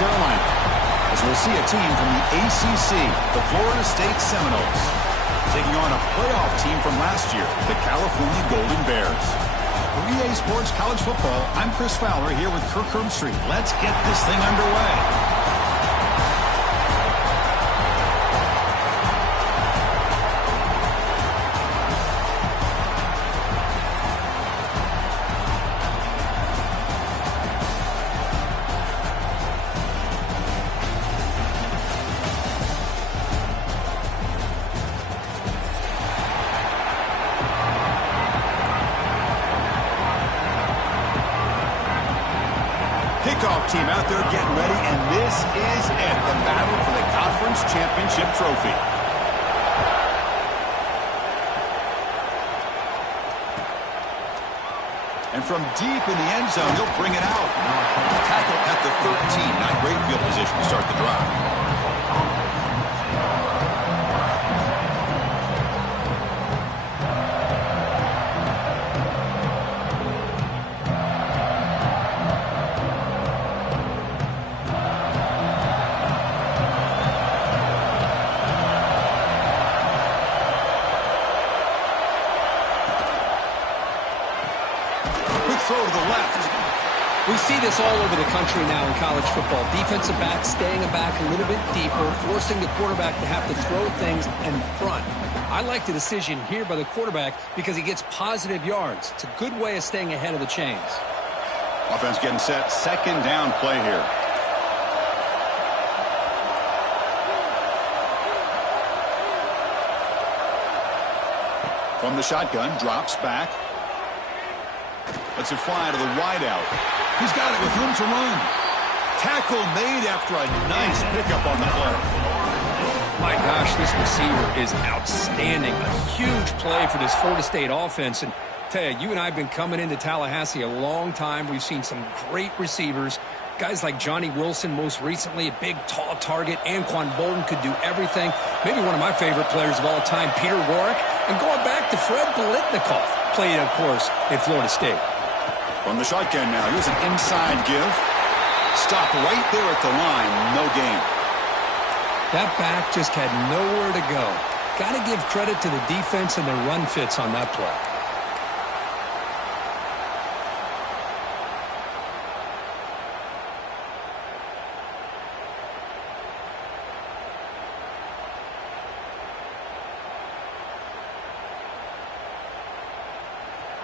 Carolina. As we'll see a team from the ACC, the Florida State Seminoles, taking on a playoff team from last year, the California Golden Bears. For EA Sports College Football, I'm Chris Fowler here with Kirk Herbstreit. Let's get this thing underway. Kickoff team out there getting ready, and this is it, the battle for the conference championship trophy. And from deep in the end zone, he'll bring it out. Tackle at the 13. Not great field position to start the drive. Throw to the left. We see this all over the country now in college football. Defensive backs staying back a little bit deeper, forcing the quarterback to have to throw things in front. I like the decision here by the quarterback because he gets positive yards. It's a good way of staying ahead of the chains. Offense getting set. Second down play here. From the shotgun, drops back. Lets it fly to the wideout. He's got it with room to run. Tackle made after a nice pickup on the play. My gosh, this receiver is outstanding. A huge play for this Florida State offense. And tell you, you and I have been coming into Tallahassee a long time. We've seen some great receivers. Guys like Johnny Wilson, most recently, a big, tall target. Anquan Bolden could do everything. Maybe one of my favorite players of all time, Peter Warrick. And going back to Fred Biletnikoff, played, of course, at Florida State. From the shotgun now, here's an inside give. Stopped right there at the line, no gain. That back just had nowhere to go. Got to give credit to the defense and their run fits on that play.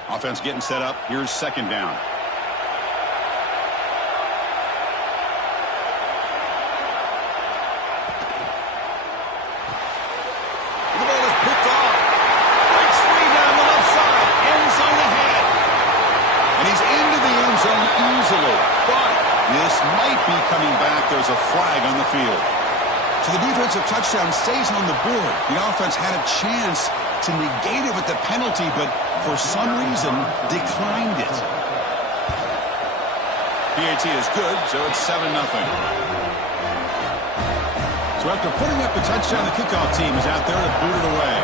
Offense getting set up. Here's second down. The ball is picked off. Breaks free down the left side. End zone ahead. And he's into the end zone easily. But this might be coming back. There's a flag on the field. So the defensive touchdown stays on the board. The offense had a chance to negate it with the penalty, but for some reason declined it. PAT is good, so it's 7-0. So after putting up the touchdown, the kickoff team is out there to boot it away.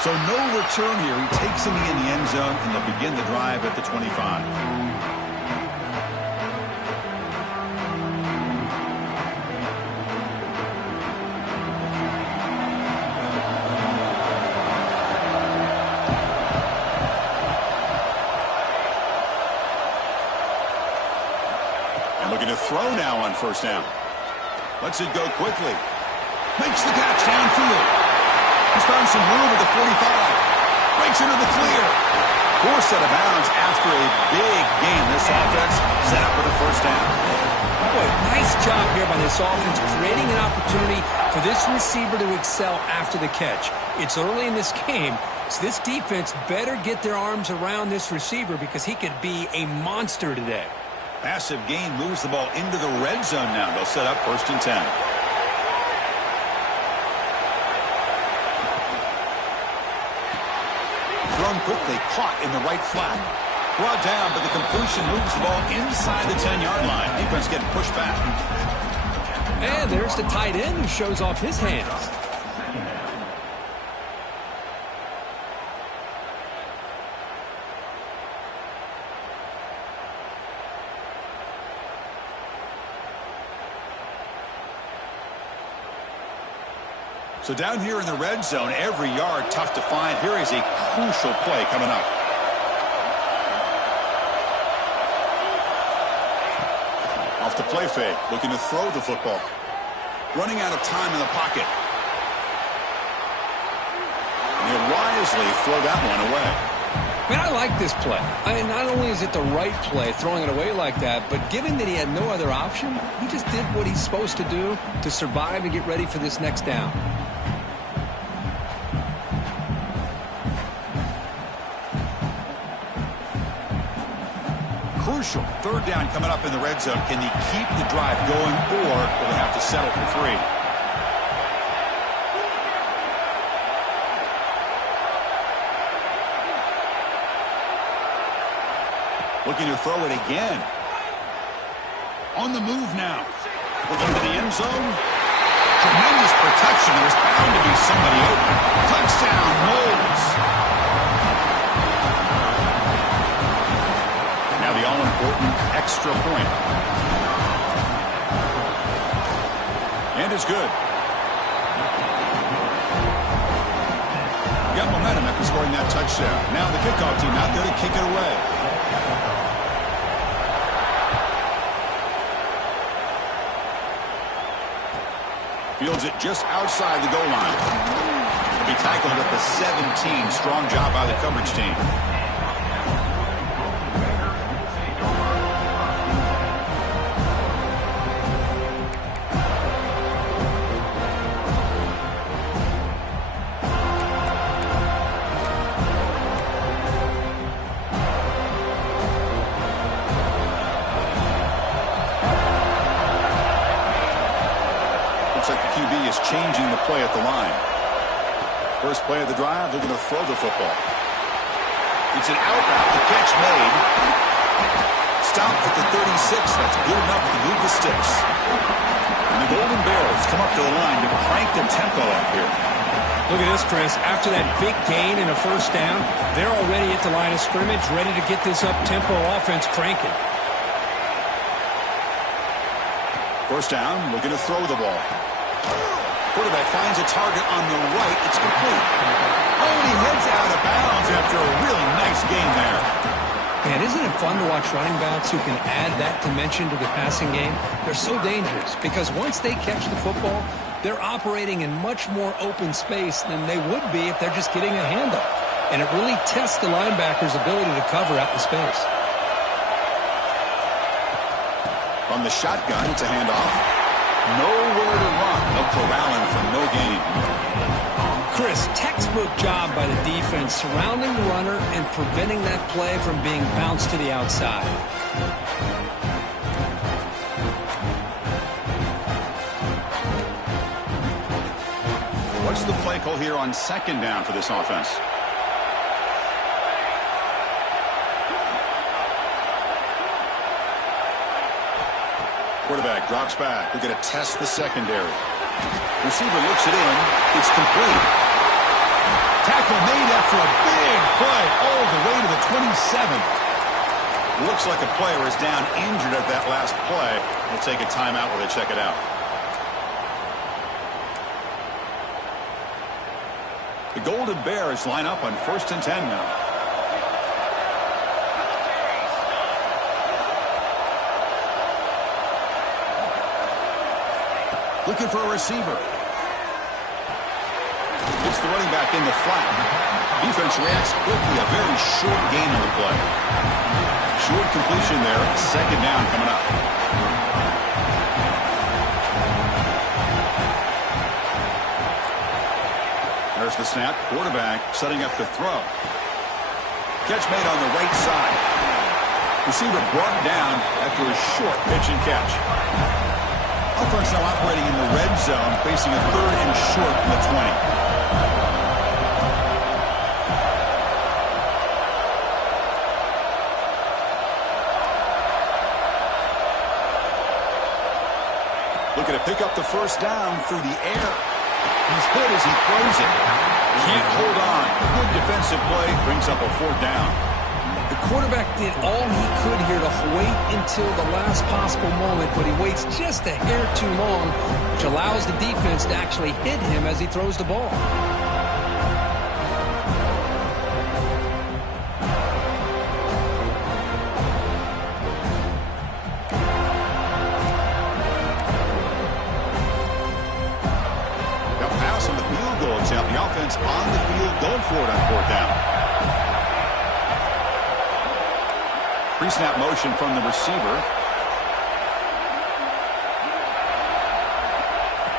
So no return here. He takes him in the end zone, and they'll begin the drive at the 25. Looking to throw now on first down. Lets it go quickly. Makes the catch downfield. He's found some room at the 45. Breaks into the clear. Forced out of bounds after a big game. This offense set up for the first down. Boy, nice job here by this offense, creating an opportunity for this receiver to excel after the catch. It's early in this game, so this defense better get their arms around this receiver because he could be a monster today. Massive gain moves the ball into the red zone now. They'll set up 1st and 10. Thrown quickly, caught in the right flat. Brought down, but the completion moves the ball inside the 10-yard line. Defense getting pushed back. And there's the tight end who shows off his hands. So down here in the red zone, every yard tough to find. Here is a crucial play coming up. Off the play fake, looking to throw the football. Running out of time in the pocket. And he'll wisely throw that one away. Man, I like this play. I mean, not only is it the right play, throwing it away like that, but given that he had no other option, he just did what he's supposed to do to survive and get ready for this next down. Crucial. Third down coming up in the red zone. Can he keep the drive going, or will he have to settle for 3? Looking to throw it again. On the move now. Looking to the end zone. Tremendous protection. There's bound to be somebody open. Touchdown, Noles. Now the all-important extra point. And it's good. Got momentum after scoring that touchdown. Now the kickoff team out there to kick it away. Fields it just outside the goal line. He'll be tackled at the 17. Strong job by the coverage team. QB is changing the play at the line. First play of the drive, they're going to throw the football. It's an out route. The catch made. Stopped at the 36. That's good enough to move the sticks. And the Golden Bears come up to the line to crank the tempo up here. Look at this, Chris. After that big gain and a first down, they're already at the line of scrimmage, ready to get this up-tempo offense cranking. First down, looking to throw the ball. Quarterback finds a target on the right. It's complete. Oh, and he heads out of bounds after a really nice game there. Man, isn't it fun to watch running backs who can add that dimension to the passing game? They're so dangerous because once they catch the football, they're operating in much more open space than they would be if they're just getting a handoff. And it really tests the linebacker's ability to cover out in space. From the shotgun, it's a handoff. Nowhere to run. No corralling for no gain. Chris, textbook job by the defense surrounding the runner and preventing that play from being bounced to the outside. What's the play call here on second down for this offense? Quarterback drops back. We're going to test the secondary. Receiver looks it in. It's complete. Tackle made after a big play all the way to the 27. Looks like a player is down injured at that last play. We'll take a timeout while they check it out. The Golden Bears line up on 1st and 10 now. Looking for a receiver. It's the running back in the flat. Defense reacts quickly. A very short gain on the play. Short completion there. Second down coming up. There's the snap. Quarterback setting up to throw. Catch made on the right side. Receiver brought down after a short pitch and catch. Offense now operating in the red zone, facing a 3rd and short from the 20. Looking to pick up the first down through the air. He's hit as he throws it. Can't hold on. Good defensive play brings up a 4th down. The quarterback did all he could here to wait until the last possible moment, but he waits just a hair too long, which allows the defense to actually hit him as he throws the ball. The offense on the field going for it on fourth down. Pre-snap motion from the receiver.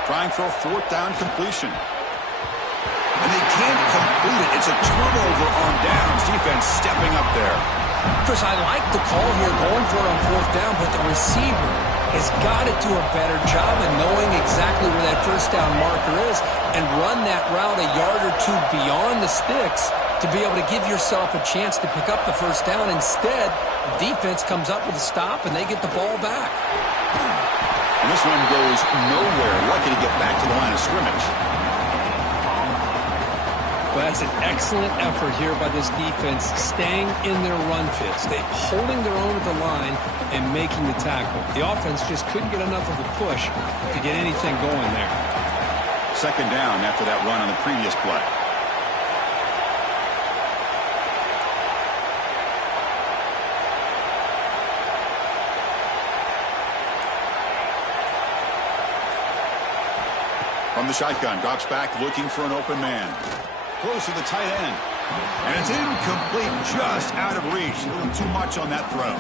Trying for a fourth down completion. And they can't complete it. It's a turnover on downs. Defense stepping up there. Chris, I like the call here going for it on fourth down, but the receiver has got to do a better job of knowing exactly where that first down marker is and run that route a yard or two beyond the sticks to be able to give yourself a chance to pick up the first down. Instead, the defense comes up with a stop and they get the ball back. And this one goes nowhere. Lucky to get back to the line of scrimmage. Well, that's an excellent effort here by this defense, staying in their run fits. They're holding their own at the line and making the tackle. The offense just couldn't get enough of a push to get anything going there. Second down after that run on the previous play. From the shotgun, drops back looking for an open man. Close to the tight end. And it's incomplete, just out of reach. A little too much on that throw.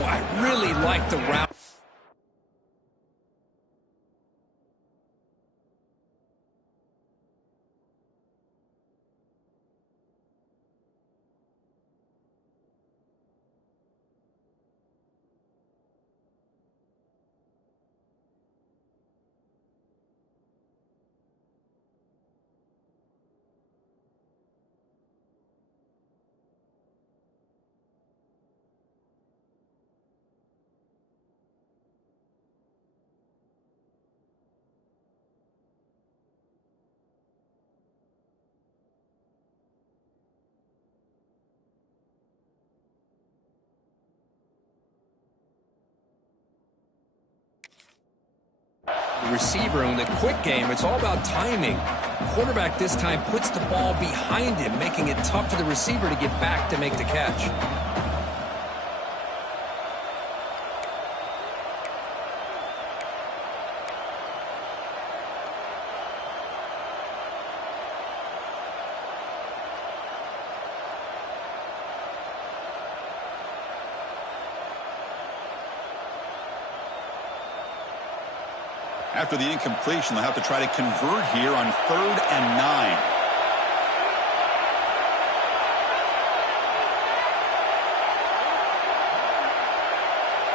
Well, I really like the route. The receiver in the quick game, it's all about timing. Quarterback this time puts the ball behind him, making it tough for the receiver to get back to make the catch. After the incompletion, they'll have to try to convert here on 3rd and 9.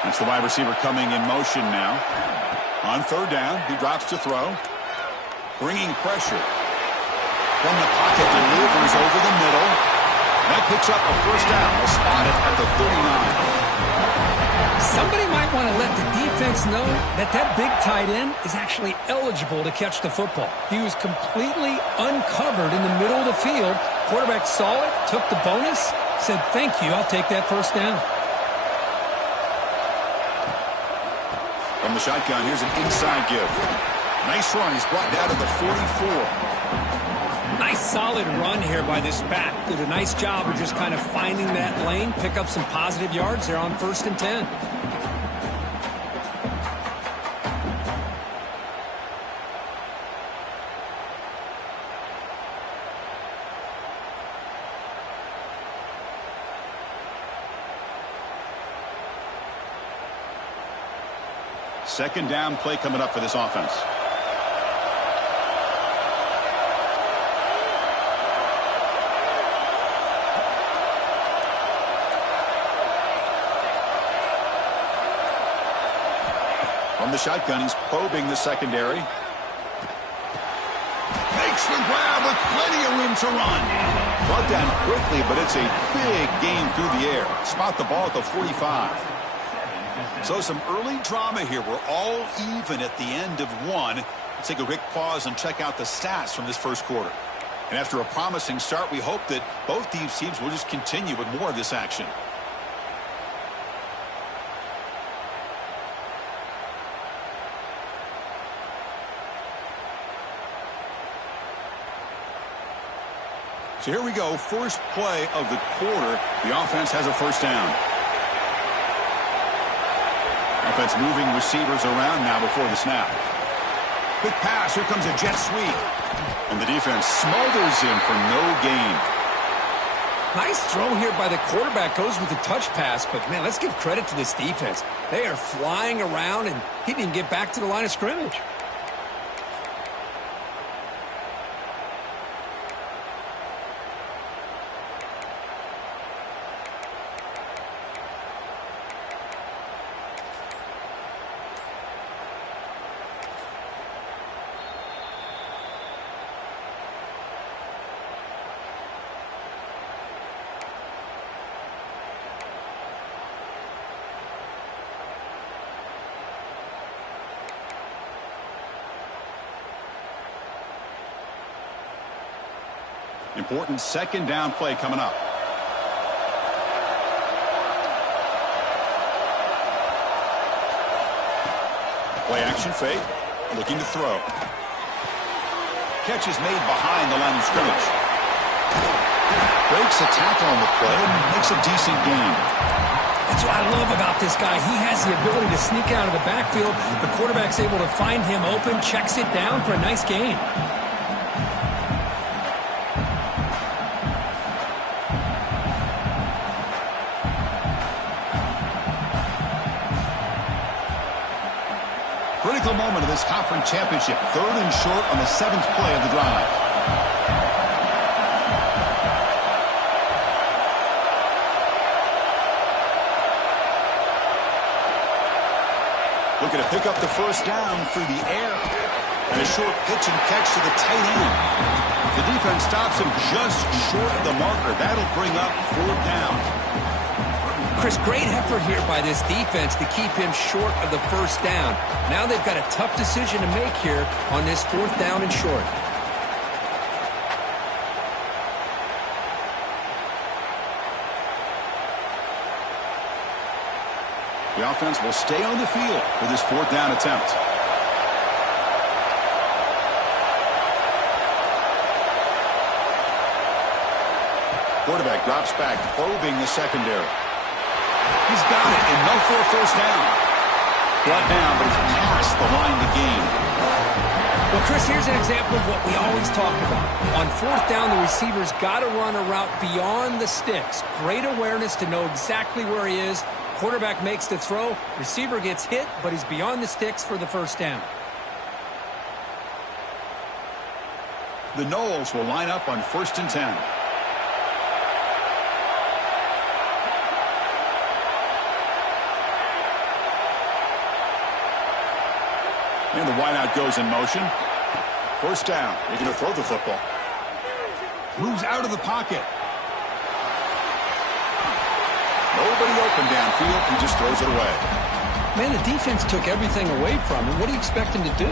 That's the wide receiver coming in motion now. On 3rd down, he drops to throw. Bringing pressure. From the pocket, delivers over the middle. That picks up a first down. They'll spot it at the 39. Somebody might want to let the defense know that that big tight end is actually eligible to catch the football. He was completely uncovered in the middle of the field. Quarterback saw it, took the bonus, said, "Thank you, I'll take that first down." From the shotgun, here's an inside give. Nice run. He's brought down to the 44. Nice solid run here by this back. Did a nice job of just kind of finding that lane, pick up some positive yards there on 1st and 10. Second down play coming up for this offense. From the shotgun, he's probing the secondary. Makes the grab with plenty of room to run. Brought down quickly, but it's a big gain through the air. Spot the ball at the 45. So some early drama here. We're all even at the end of one. Let's take a quick pause and check out the stats from this first quarter. And after a promising start, we hope that both these teams will just continue with more of this action. So here we go, first play of the quarter. The offense has a first down. Offense moving receivers around now before the snap. Quick pass, here comes a jet sweep. And the defense smothers him for no gain. Nice throw here by the quarterback, goes with the touch pass, but man, let's give credit to this defense. They are flying around, and he didn't get back to the line of scrimmage. Important second down play coming up. Play action fake. Looking to throw. Catch is made behind the line of scrimmage. Breaks a tackle on the play and makes a decent gain. That's what I love about this guy. He has the ability to sneak out of the backfield. The quarterback's able to find him open, checks it down for a nice gain. Critical moment of this conference championship. 3rd and short on the 7th play of the drive. Looking to pick up the first down through the air. And a short pitch and catch to the tight end. The defense stops him just short of the marker. That'll bring up 4th down. Chris, great effort here by this defense to keep him short of the first down. Now they've got a tough decision to make here on this 4th down and short. The offense will stay on the field for this 4th down attempt. Quarterback drops back, probing the secondary. He's got it, and no for a first down. Brought down, but he's past the line to gain. Well, Chris, here's an example of what we always talk about. On 4th down, the receiver's got to run a route beyond the sticks. Great awareness to know exactly where he is. Quarterback makes the throw. Receiver gets hit, but he's beyond the sticks for the first down. The Noles will line up on 1st and 10. And the wideout goes in motion. First down. They're going to throw the football. Moves out of the pocket. Nobody open downfield. He just throws it away. Man, the defense took everything away from him. What do you expect him to do?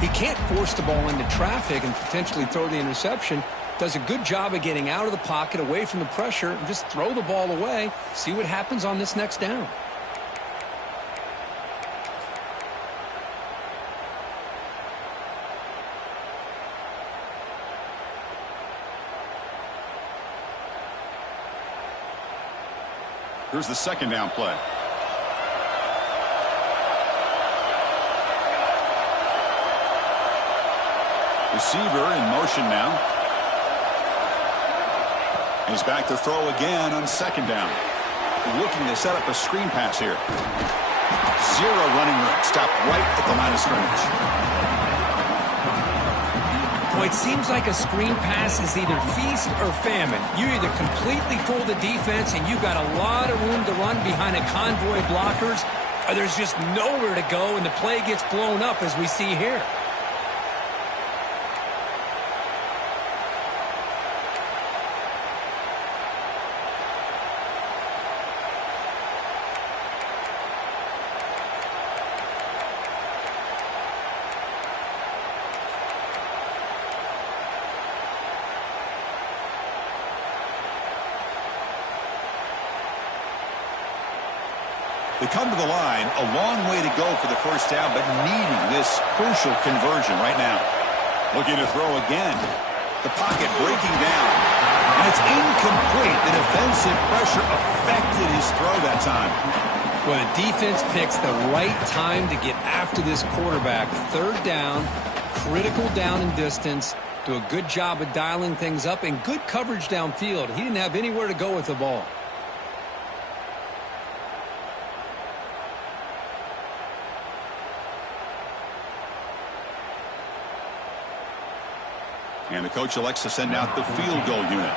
He can't force the ball into traffic and potentially throw the interception. Does a good job of getting out of the pocket, away from the pressure, and just throw the ball away. See what happens on this next down. Here's the second down play. Receiver in motion now. He's back to throw again on second down. Looking to set up a screen pass here. 0 running room. Stopped right at the line of scrimmage. Well, it seems like a screen pass is either feast or famine. You either completely fool the defense and you got a lot of room to run behind a convoy of blockers, or there's just nowhere to go and the play gets blown up as we see here. They come to the line, a long way to go for the first down, but needing this crucial conversion right now. Looking to throw again. The pocket breaking down. And it's incomplete. The defensive pressure affected his throw that time. Well, the defense picks the right time to get after this quarterback. Third down, critical down and distance. Do a good job of dialing things up and good coverage downfield. He didn't have anywhere to go with the ball. And the coach elects to send out the field goal unit.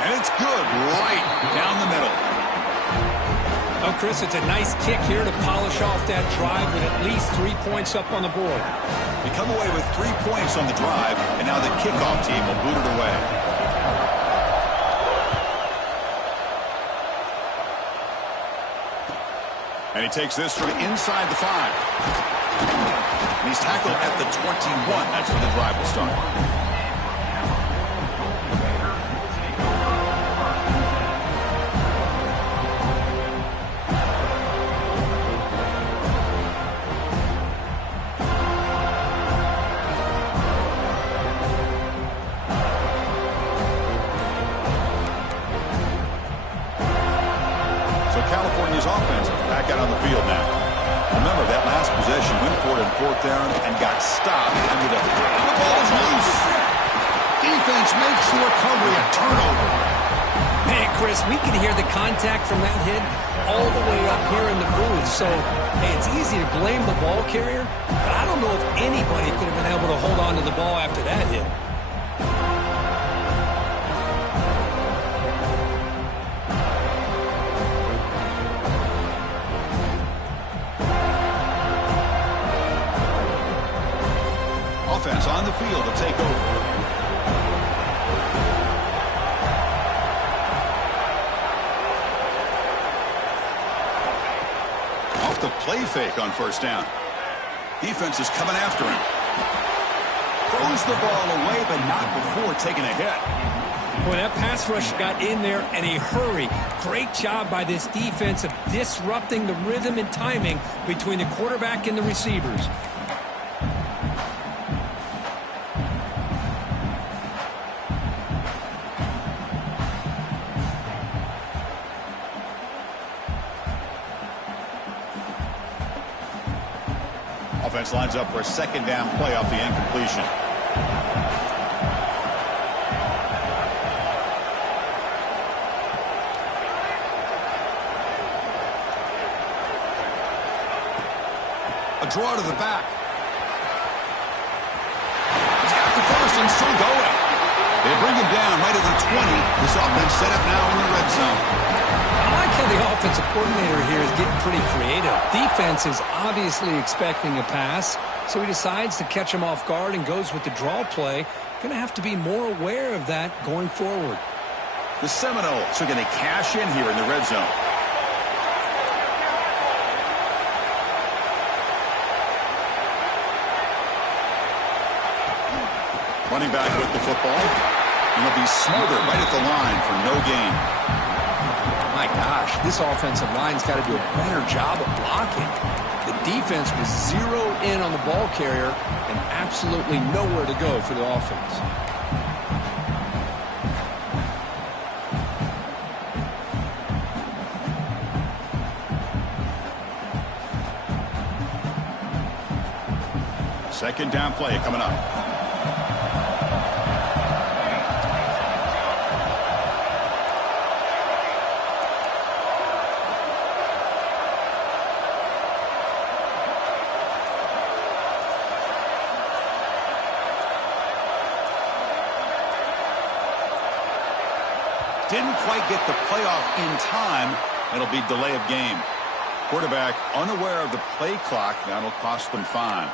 And it's good right down the middle. Oh, Chris, it's a nice kick here to polish off that drive with at least 3 points up on the board. They come away with 3 points on the drive, and now the kickoff team will boot it away. And he takes this from inside the 5. And he's tackled at the 21. That's where the drive will start. California's offense back out on the field now. Remember, that last possession went for it in 4th down and got stopped. The ball is loose. Defense makes the recovery a turnover. Man, Chris, we can hear the contact from that hit all the way up here in the booth. So, hey, it's easy to blame the ball carrier, but I don't know if anybody could have been able to hold on to the ball after that hit. Offense on the field to take over. Off the play fake on 1st down. Defense is coming after him. Throws the ball away, but not before taking a hit. Boy, that pass rush got in there in a hurry. Great job by this defense of disrupting the rhythm and timing between the quarterback and the receivers. Offense lines up for a 2nd down play off the incompletion. A draw to the back. He's got the first and still going. They bring him down right at the 20. This offense set up now in the red zone. I like how the offensive coordinator here is getting pretty creative. Defense is obviously expecting a pass, so he decides to catch him off guard and goes with the draw play. Going to have to be more aware of that going forward. The Seminoles are going to cash in here in the red zone. Running back with the football. And he'll be smothered right at the line for no gain. My gosh, this offensive line's got to do a better job of blocking. The defense was zeroed in on the ball carrier and absolutely nowhere to go for the offense. Second down play coming up. Didn't quite get the playoff in time. It'll be delay of game. Quarterback unaware of the play clock. That'll cost them 5.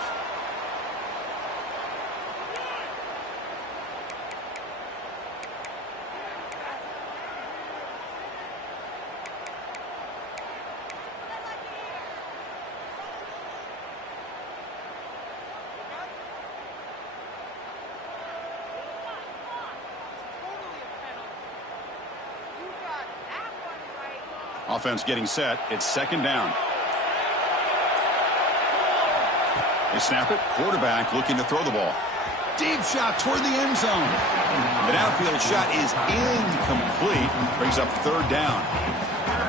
Offense getting set. It's second down. They snap it. Quarterback looking to throw the ball. Deep shot toward the end zone. The downfield shot is incomplete. Brings up third down.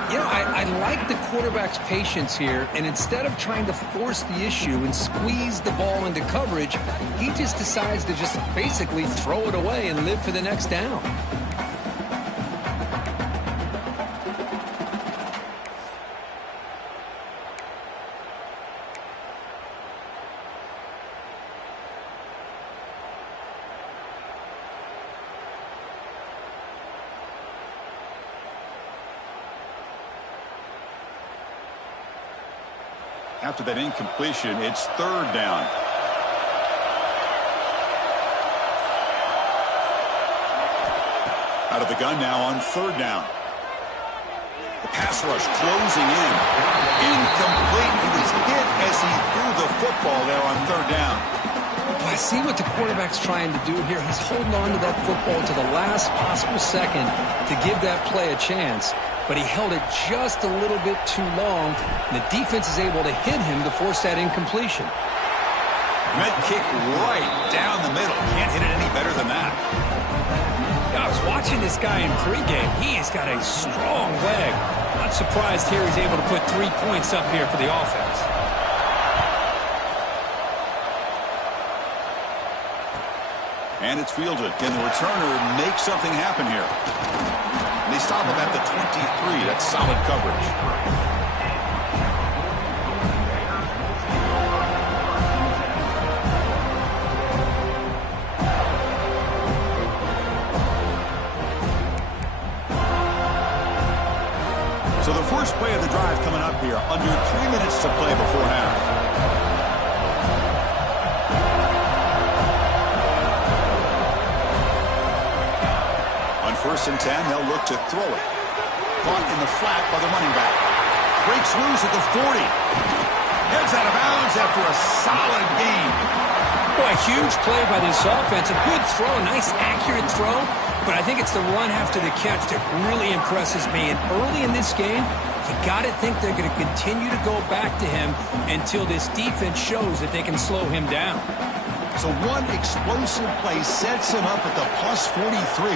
You know, I like the quarterback's patience here, and instead of trying to force the issue and squeeze the ball into coverage, he just decides to just basically throw it away and live for the next down. After that incompletion, it's third down. Out of the gun now on third down. The pass rush closing in. Incomplete. He was hit as he threw the football there on third down. I see what the quarterback's trying to do here. He's holding on to that football to the last possible second to give that play a chance. But he held it just a little bit too long, and the defense is able to hit him to force that incompletion. Met kick right down the middle. Can't hit it any better than that. I was watching this guy in pregame. He has got a strong leg. Not surprised here he's able to put 3 points up here for the offense. And it's fielded. Can the returner make something happen here? And they stop him at the 23. That's solid coverage. So the first play of the drive coming up here. Under 3 minutes to play before half. First and 10, they'll look to throw it. Caught in the flat by the running back. Breaks loose at the 40. Heads out of bounds after a solid gain. Boy, a huge play by this offense. A good throw, a nice accurate throw. But I think it's the run after the catch that really impresses me. And early in this game, you got to think they're going to continue to go back to him until this defense shows that they can slow him down. So one explosive play sets him up at the plus 43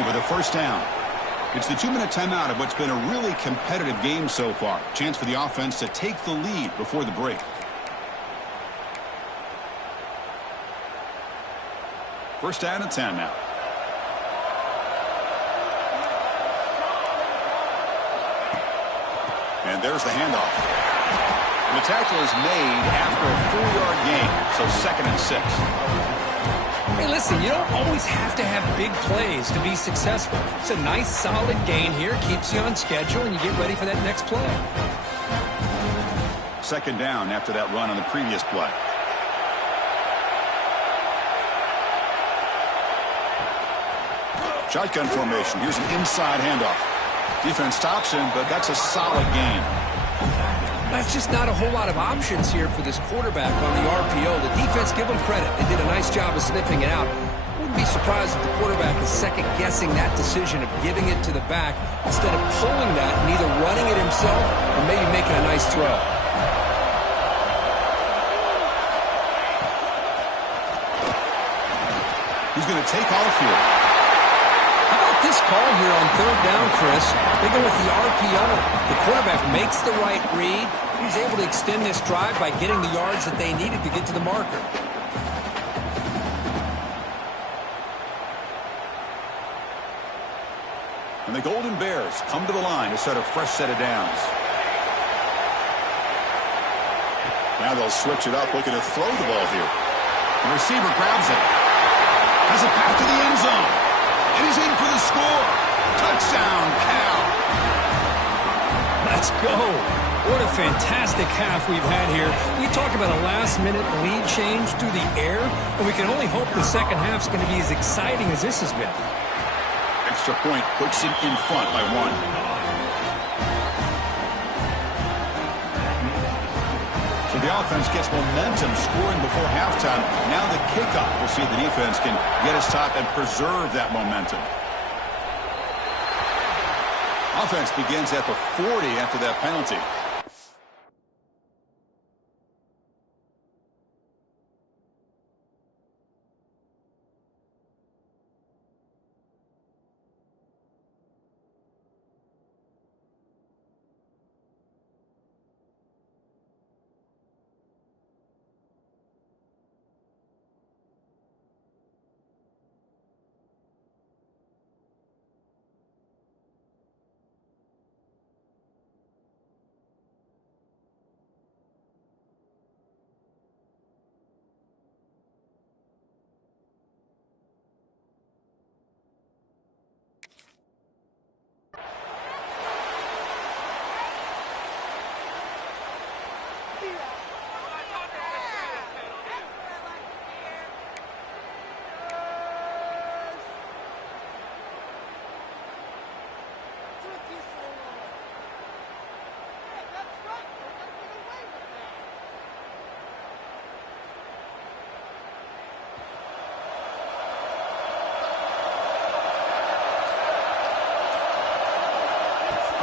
with a first down. It's the 2-minute timeout of what's been a really competitive game so far. Chance for the offense to take the lead before the break. First down and 10 now. And there's the handoff. And the tackle is made after a 4-yard gain, so second and 6. Hey, listen, you don't always have to have big plays to be successful. It's a nice, solid gain here. Keeps you on schedule, and you get ready for that next play. Second down after that run on the previous play. Shotgun formation. Here's an inside handoff. Defense stops him, but that's a solid gain. That's just not a whole lot of options here for this quarterback on the RPO. The defense, give them credit. They did a nice job of sniffing it out. Wouldn't be surprised if the quarterback is second-guessing that decision of giving it to the back instead of pulling that and either running it himself or maybe making a nice throw. He's going to take off here. How about this call here on third down, Chris? They go with the RPO. The quarterback makes the right read. He's able to extend this drive by getting the yards that they needed to get to the marker. And the Golden Bears come to the line to set a fresh set of downs. Now they'll switch it up, looking to throw the ball here. The receiver grabs it. Has a path to the end zone. And he's in for the score. Touchdown, Cal. Let's go. What a fantastic half we've had here. We talk about a last-minute lead change through the air, and we can only hope the second half's going to be as exciting as this has been. Extra point puts him in front by 1. So the offense gets momentum scoring before halftime. Now the kickoff. We'll see if the defense can get a stop and preserve that momentum. Offense begins at the 40 after that penalty.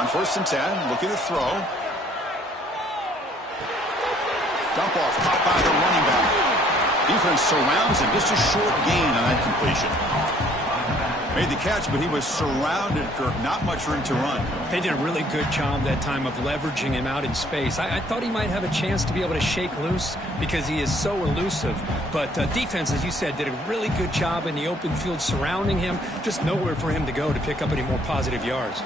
On 1st and 10, looking to throw. Dump off, caught by the running back. Defense surrounds him. Just a short gain on that completion. Made the catch, but he was surrounded, Kirk. Not much room to run. They did a really good job that time of leveraging him out in space. I thought he might have a chance to be able to shake loose because he is so elusive. But defense, as you said, did a really good job in the open field surrounding him. Just nowhere for him to go to pick up any more positive yards.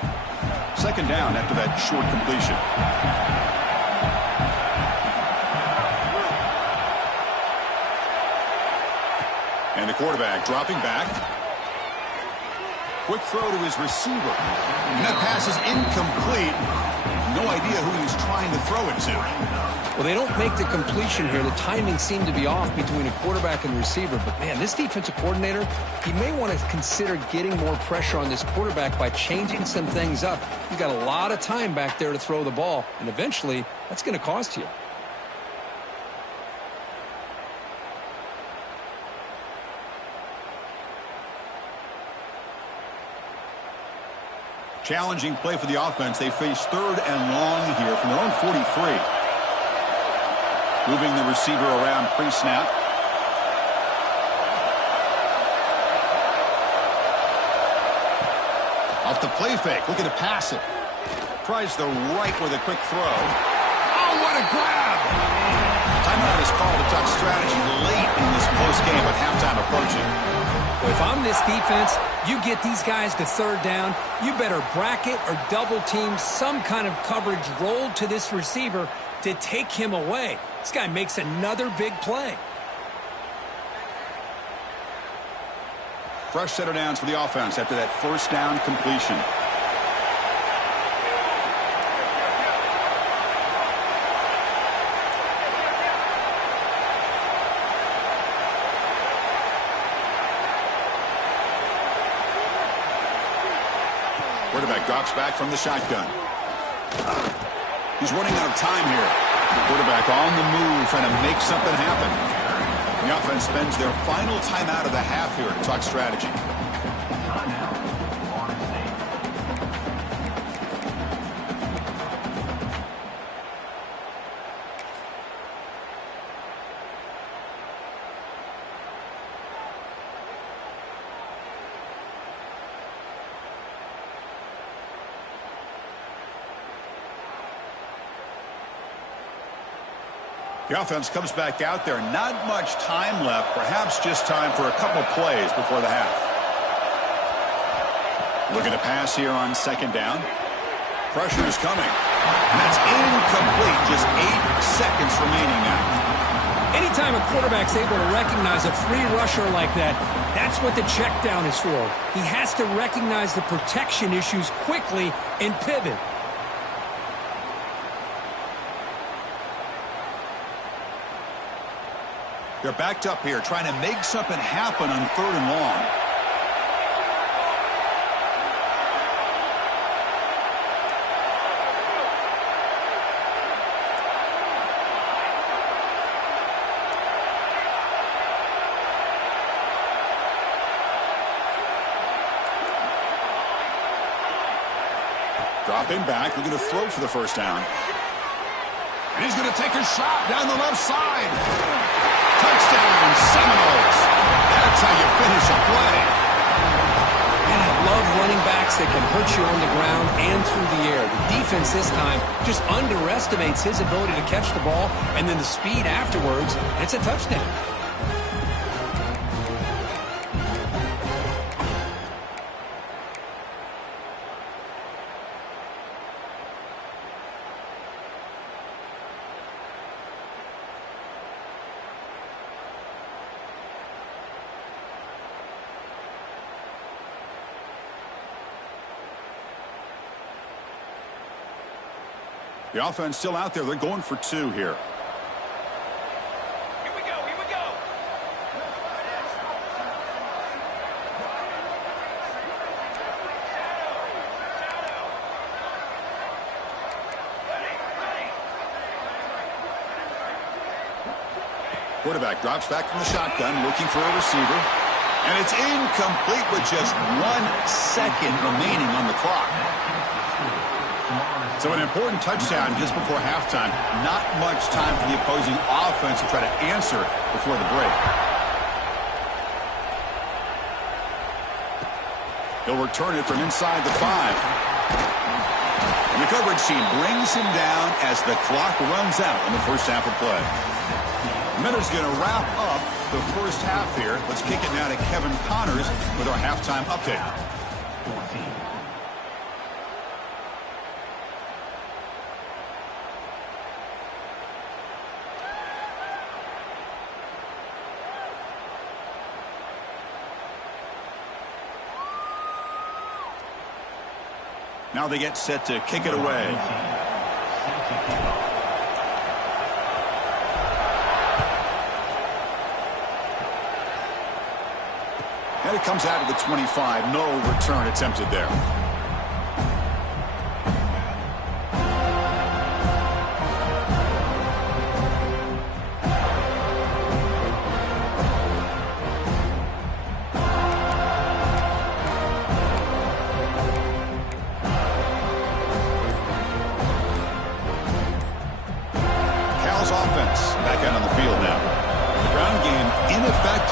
2nd down after that short completion. And the quarterback dropping back. Quick throw to his receiver. And that pass is incomplete. No idea who he's trying to throw it to. Well, they don't make the completion here. The timing seemed to be off between a quarterback and receiver. But, man, this defensive coordinator, he may want to consider getting more pressure on this quarterback by changing some things up. He's got a lot of time back there to throw the ball. And eventually, that's going to cost you. Challenging play for the offense. They face 3rd and long here from their own 43. Moving the receiver around pre-snap. Off the play fake. Looking to pass it. Tries the right with a quick throw. Oh, what a grab! Timeout is called to talk strategy late in this close game, but halftime approaching. If I'm this defense, you get these guys to 3rd down, you better bracket or double team some kind of coverage rolled to this receiver to take him away. This guy makes another big play. Fresh set of downs for the offense after that 1st down completion. Quarterback drops back from the shotgun. He's running out of time here. Quarterback on the move, trying to make something happen. The offense spends their final timeout of the half here to talk strategy. The offense comes back out there. Not much time left. Perhaps just time for a couple plays before the half. Looking to pass here on 2nd down. Pressure is coming. And that's incomplete. Just 8 seconds remaining now. Anytime a quarterback's able to recognize a free rusher like that, that's what the check down is for. He has to recognize the protection issues quickly and pivot. They're backed up here, trying to make something happen on 3rd and long. Dropping back, looking to throw for the first down. And he's going to take a shot down the left side. Touchdown, Seminoles. That's how you finish a play. And I love running backs that can hurt you on the ground and through the air. The defense this time just underestimates his ability to catch the ball, and then the speed afterwards, and it's a touchdown. The offense still out there. They're going for 2 here. Here we go, here we go. Quarterback drops back from the shotgun, looking for a receiver. And it's incomplete with just 1 second remaining on the clock. So an important touchdown just before halftime. Not much time for the opposing offense to try to answer before the break. He'll return it from inside the 5. And the coverage team brings him down as the clock runs out in the first half of play. Miller's going to wrap up the first half here. Let's kick it now to Kevin Connors with our halftime update. Now they get set to kick it away. And it comes out of the 25. No return attempted there.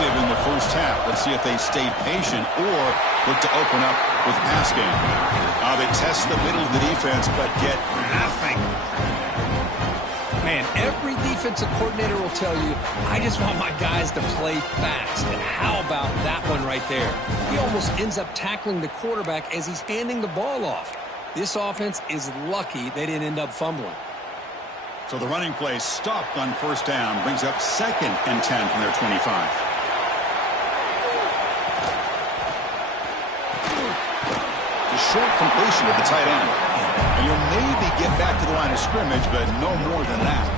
In the first half. Let's see if they stay patient or look to open up with a pass game. They test the middle of the defense, but get nothing. Man, every defensive coordinator will tell you, I just want my guys to play fast. And how about that one right there? He almost ends up tackling the quarterback as he's handing the ball off. This offense is lucky they didn't end up fumbling. So the running play stopped on first down, brings up 2nd and 10 from their 25. Short completion to the tight end. And you'll maybe get back to the line of scrimmage, but no more than that.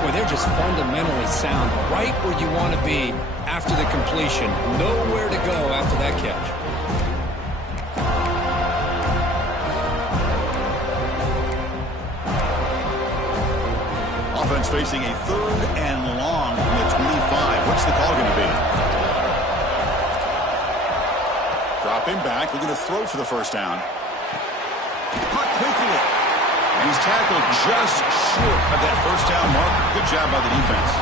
Boy, they're just fundamentally sound right where you want to be after the completion. Nowhere to go after that catch. Offense facing a 3rd and long from the 25. What's the call going to be? Dropping back, looking to throw for the first down. Caught quickly. And he's tackled just short of that first down mark. Good job by the defense.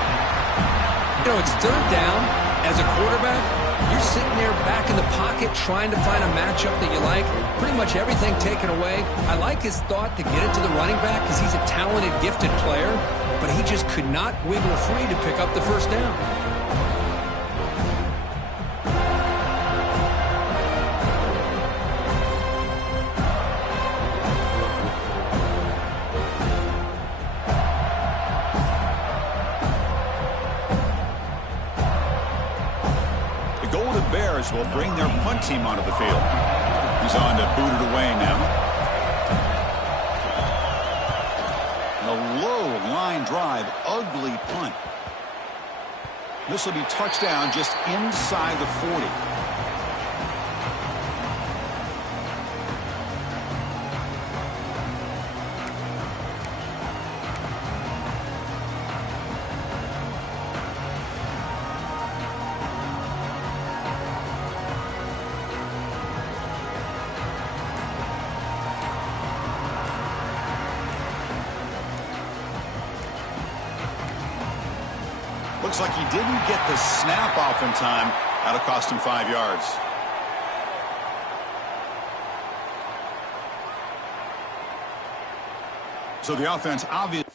You know, it's 3rd down. As a quarterback, you're sitting there back in the pocket trying to find a matchup that you like. Pretty much everything taken away. I like his thought to get it to the running back because he's a talented, gifted player, but he just could not wiggle free to pick up the first down. Will bring their punt team onto the field. He's on to boot it away now. A low line drive, ugly punt. This will be touchdown just inside the 40. Looks like he didn't get the snap off in time. That'll cost him 5 yards. So the offense obviously...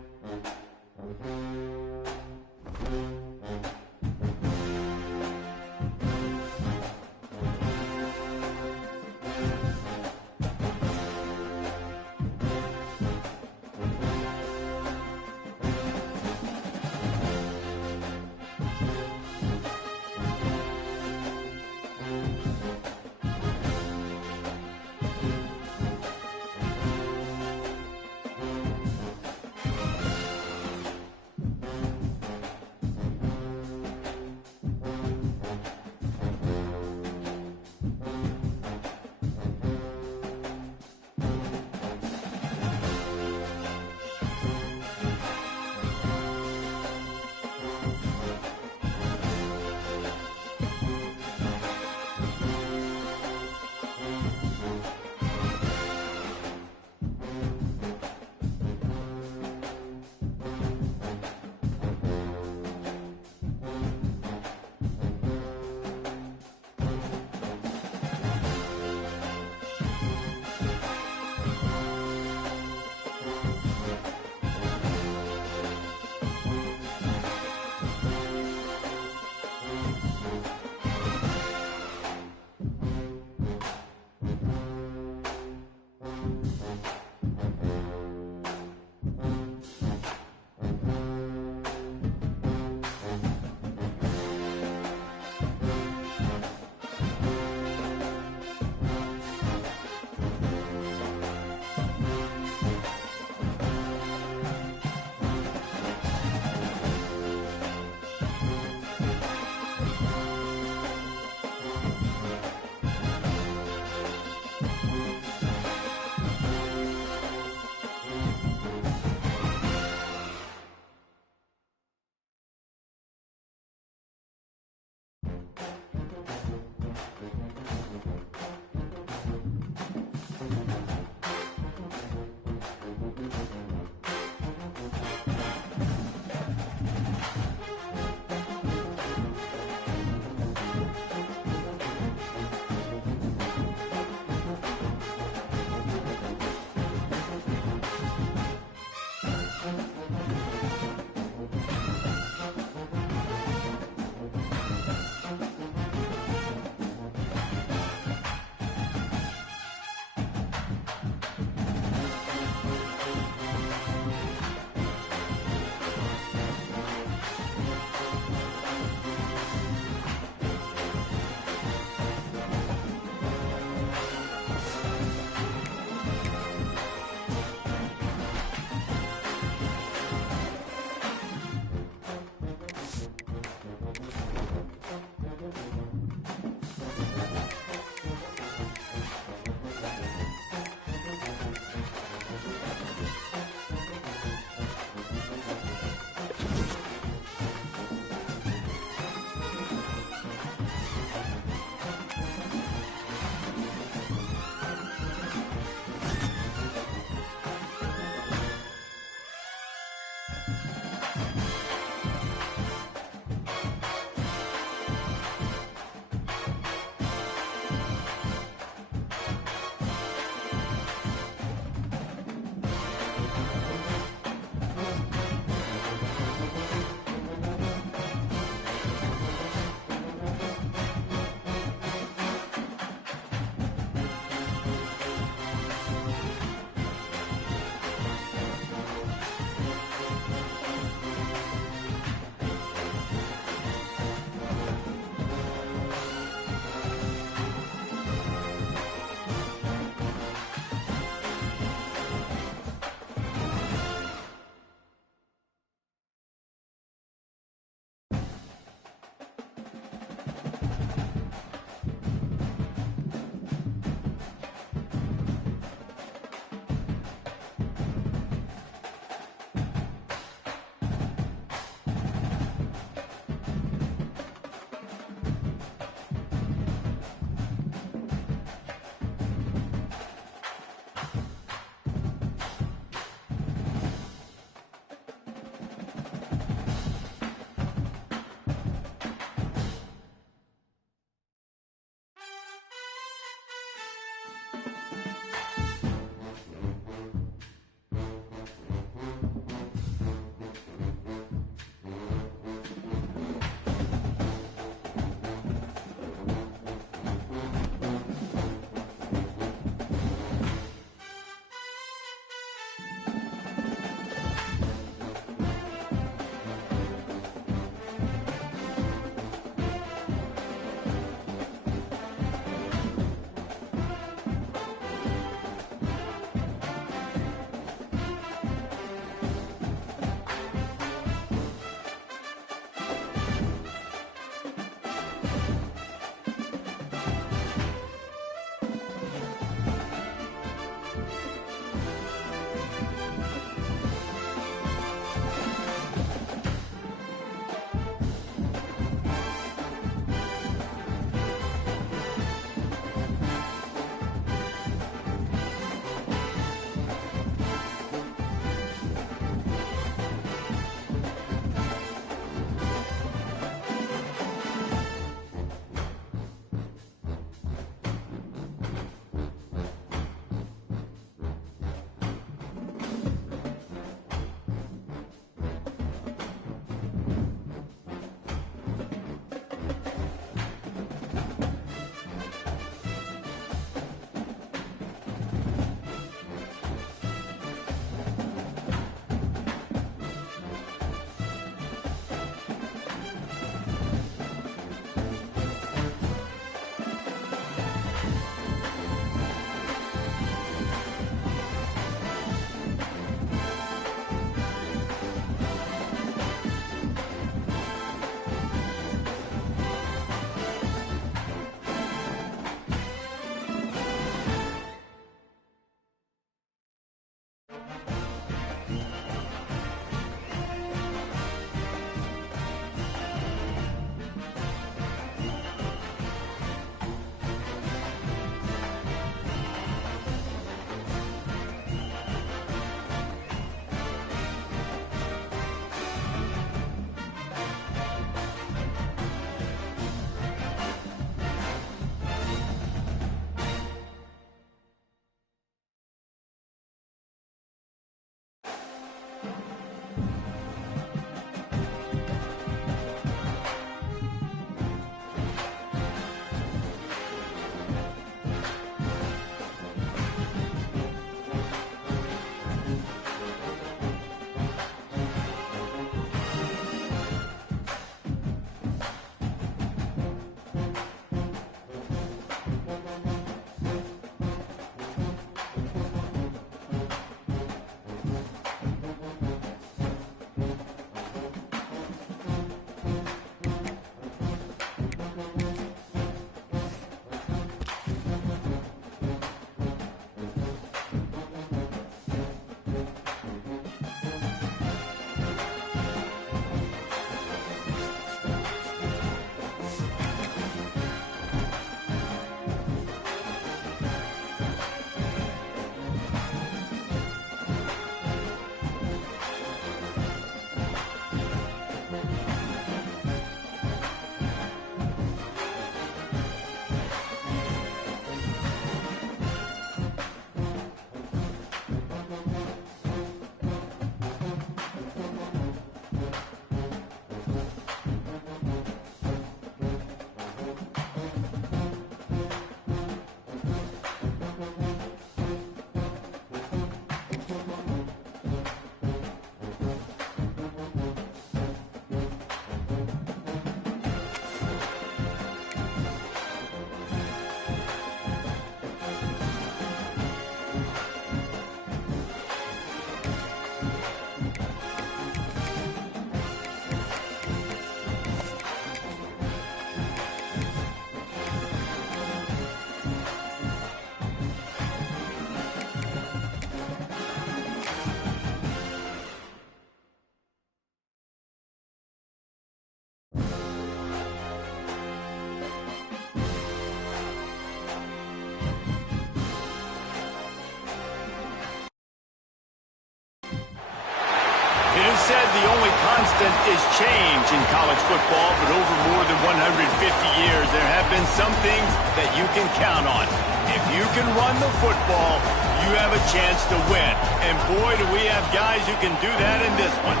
It is said the only constant is change in college football, but over more than 150 years, there have been some things that you can count on. If you can run the football, you have a chance to win. And boy, do we have guys who can do that in this one.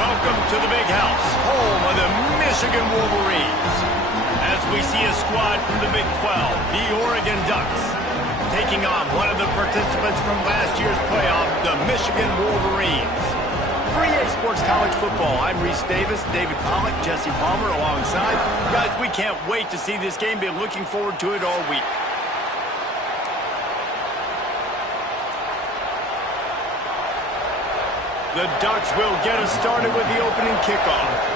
Welcome to the Big House, home of the Michigan Wolverines. As we see a squad from the Big 12, the Oregon Ducks, taking on one of the participants from last year's playoff, the Michigan Wolverines. For EA Sports College Football, I'm Reese Davis, David Pollack, Jesse Palmer alongside. Guys, we can't wait to see this game. Been looking forward to it all week. The Ducks will get us started with the opening kickoff.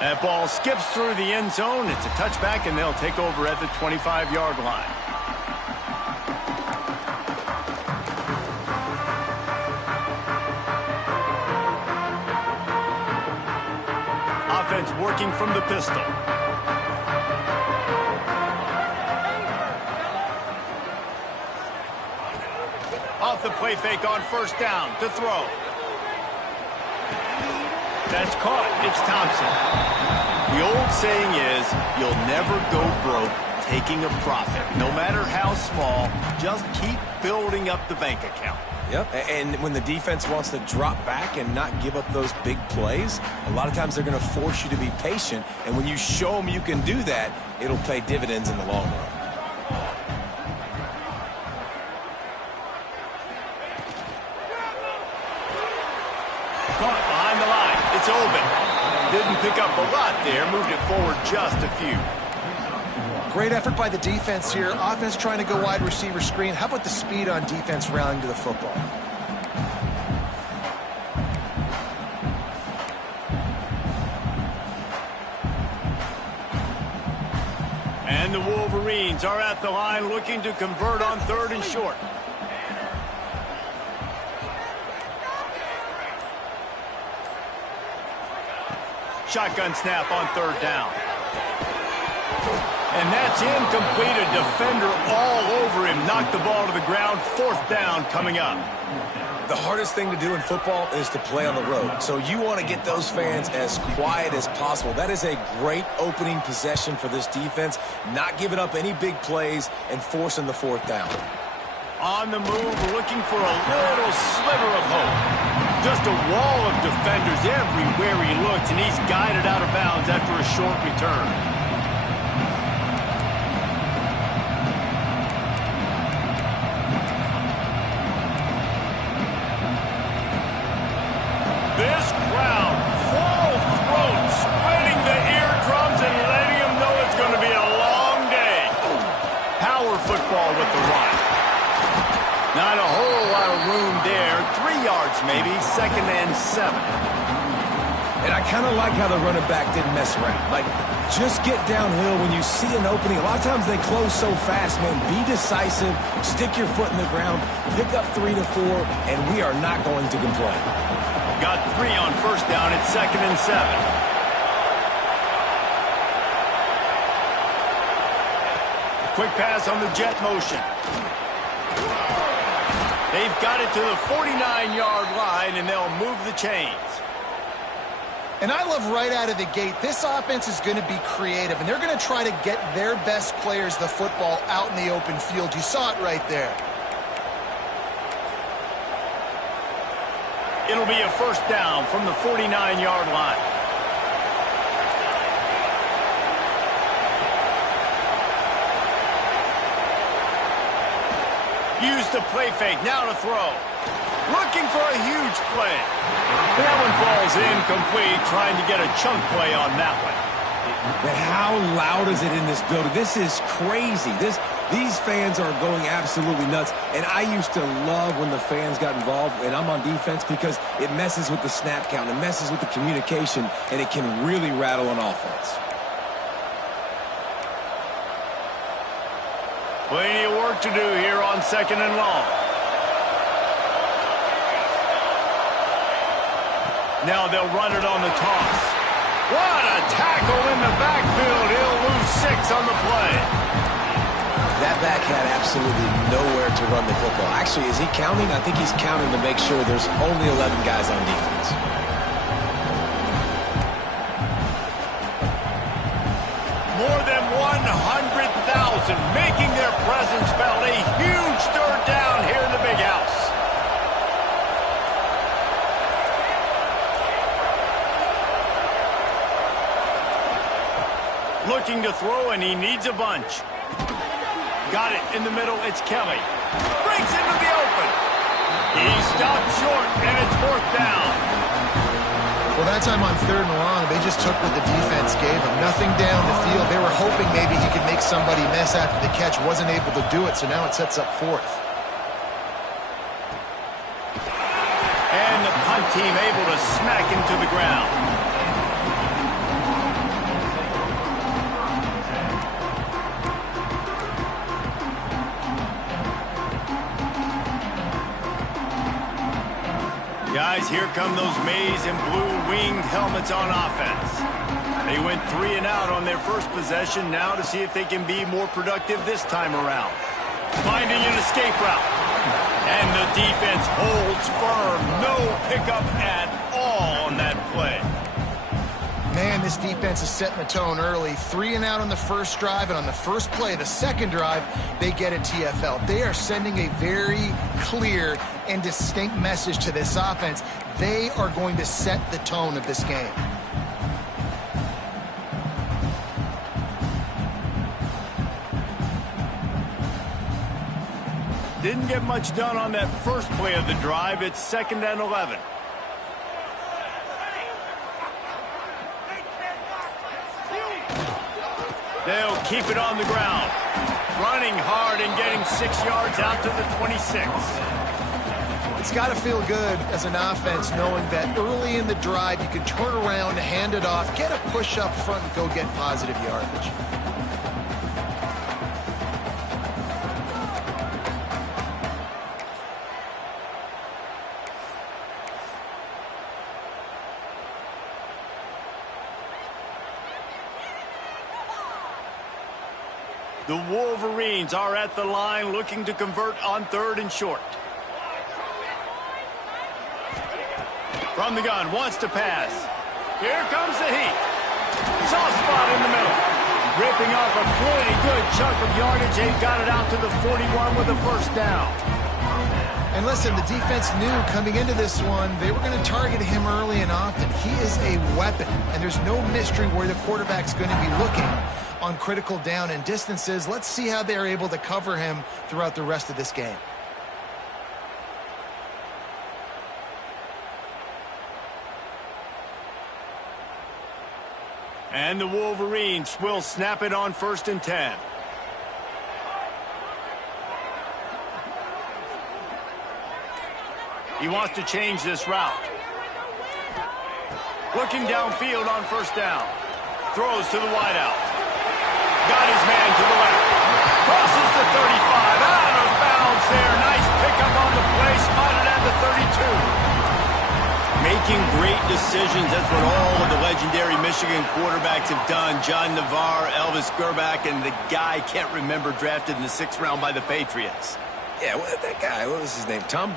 That ball skips through the end zone. It's a touchback, and they'll take over at the 25-yard line. Offense working from the pistol. Off the play fake on first down to throw. That's caught. It's Thompson. The old saying is, you'll never go broke taking a profit. No matter how small, just keep building up the bank account. Yep, and when the defense wants to drop back and not give up those big plays, a lot of times they're going to force you to be patient, and when you show them you can do that, it'll pay dividends in the long run. Caught behind the line. It's open. Didn't pick up a lot there. Moved it forward just a few. Great effort by the defense here. Offense trying to go wide receiver screen. How about the speed on defense rallying to the football? And the Wolverines are at the line looking to convert on 3rd and short. Shotgun snap on 3rd down. And that's incomplete. A defender all over him. Knocked the ball to the ground. 4th down coming up. The hardest thing to do in football is to play on the road. So you want to get those fans as quiet as possible. That is a great opening possession for this defense. Not giving up any big plays and forcing the 4th down. On the move, looking for a little sliver of hope. Just a wall of defenders everywhere he looks, and he's guided out of bounds after a short return. This crowd, full throat, splitting the eardrums and letting them know it's going to be a long day. Power football with the run. Not a whole lot of room there. 3 yards maybe, 2nd and 7. And I kind of like how the running back didn't mess around. Like, just get downhill when you see an opening. A lot of times they close so fast, man. Be decisive, stick your foot in the ground, pick up 3 to 4, and we are not going to complain. Got 3 on first down. It's 2nd and 7. Quick pass on the jet motion. They've got it to the 49-yard line, and they'll move the chains. And I love right out of the gate, this offense is going to be creative, and they're going to try to get their best players the football out in the open field. You saw it right there. It'll be a 1st down from the 49-yard line. Use the play fake, now to throw. Looking for a huge play. That one falls incomplete, trying to get a chunk play on that one. But how loud is it in this building? This is crazy. These fans are going absolutely nuts. And I used to love when the fans got involved, and I'm on defense, because it messes with the snap count, it messes with the communication, and it can really rattle an offense. Plenty of work to do here on 2nd and long. Now they'll run it on the toss. What a tackle in the backfield. He'll lose 6 on the play. That back had absolutely nowhere to run the football. Actually, is he counting? I think he's counting to make sure there's only 11 guys on defense. More than 100,000 making their presence felt. A huge 3rd down here in the big house. Looking to throw, and he needs a bunch. Got it in the middle. It's Kelly. Breaks into the open. He stopped short, and it's 4th down. Well, that time on 3rd and long, they just took what the defense gave them. Nothing down the field. They were hoping maybe he could make somebody miss after the catch. Wasn't able to do it, so now it sets up 4th. And the punt team able to smack him to the ground. here come those maize and blue winged helmets on offense. They went 3 and out on their first possession, now to see if they can be more productive this time around. Finding an escape route. And the defense holds firm. No pickup at all on that play. Man, this defense is setting the tone early. 3 and out on the first drive, and on the first play, the second drive, they get a TFL. They are sending a very clear and distinct message to this offense. They are going to set the tone of this game. Didn't get much done on that first play of the drive. It's 2nd and 11. They'll keep it on the ground. Running hard and getting 6 yards out to the 26. It's got to feel good as an offense knowing that early in the drive you can turn around, hand it off, get a push up front, and go get positive yardage. The Wolverines are at the line looking to convert on 3rd and short. From the gun, wants to pass. Here comes the heat. Soft spot in the middle. Ripping off a pretty good chunk of yardage. They've got it out to the 41 with a first down. And listen, the defense knew coming into this one, they were going to target him early and often. He is a weapon, and there's no mystery where the quarterback's going to be looking on critical down and distances. Let's see how they're able to cover him throughout the rest of this game. And the Wolverines will snap it on 1st and 10. He wants to change this route. Looking downfield on 1st down. Throws to the wideout. Got his man to the left. Crosses the 35. Out of bounds there. Nice pickup on the play. Spotted at the 32. Making great decisions. That's what all of the legendary Michigan quarterbacks have done. John Navarre, Elvis Gerbach, and the guy can't remember drafted in the 6th round by the Patriots. Yeah, that guy, what was his name? Tom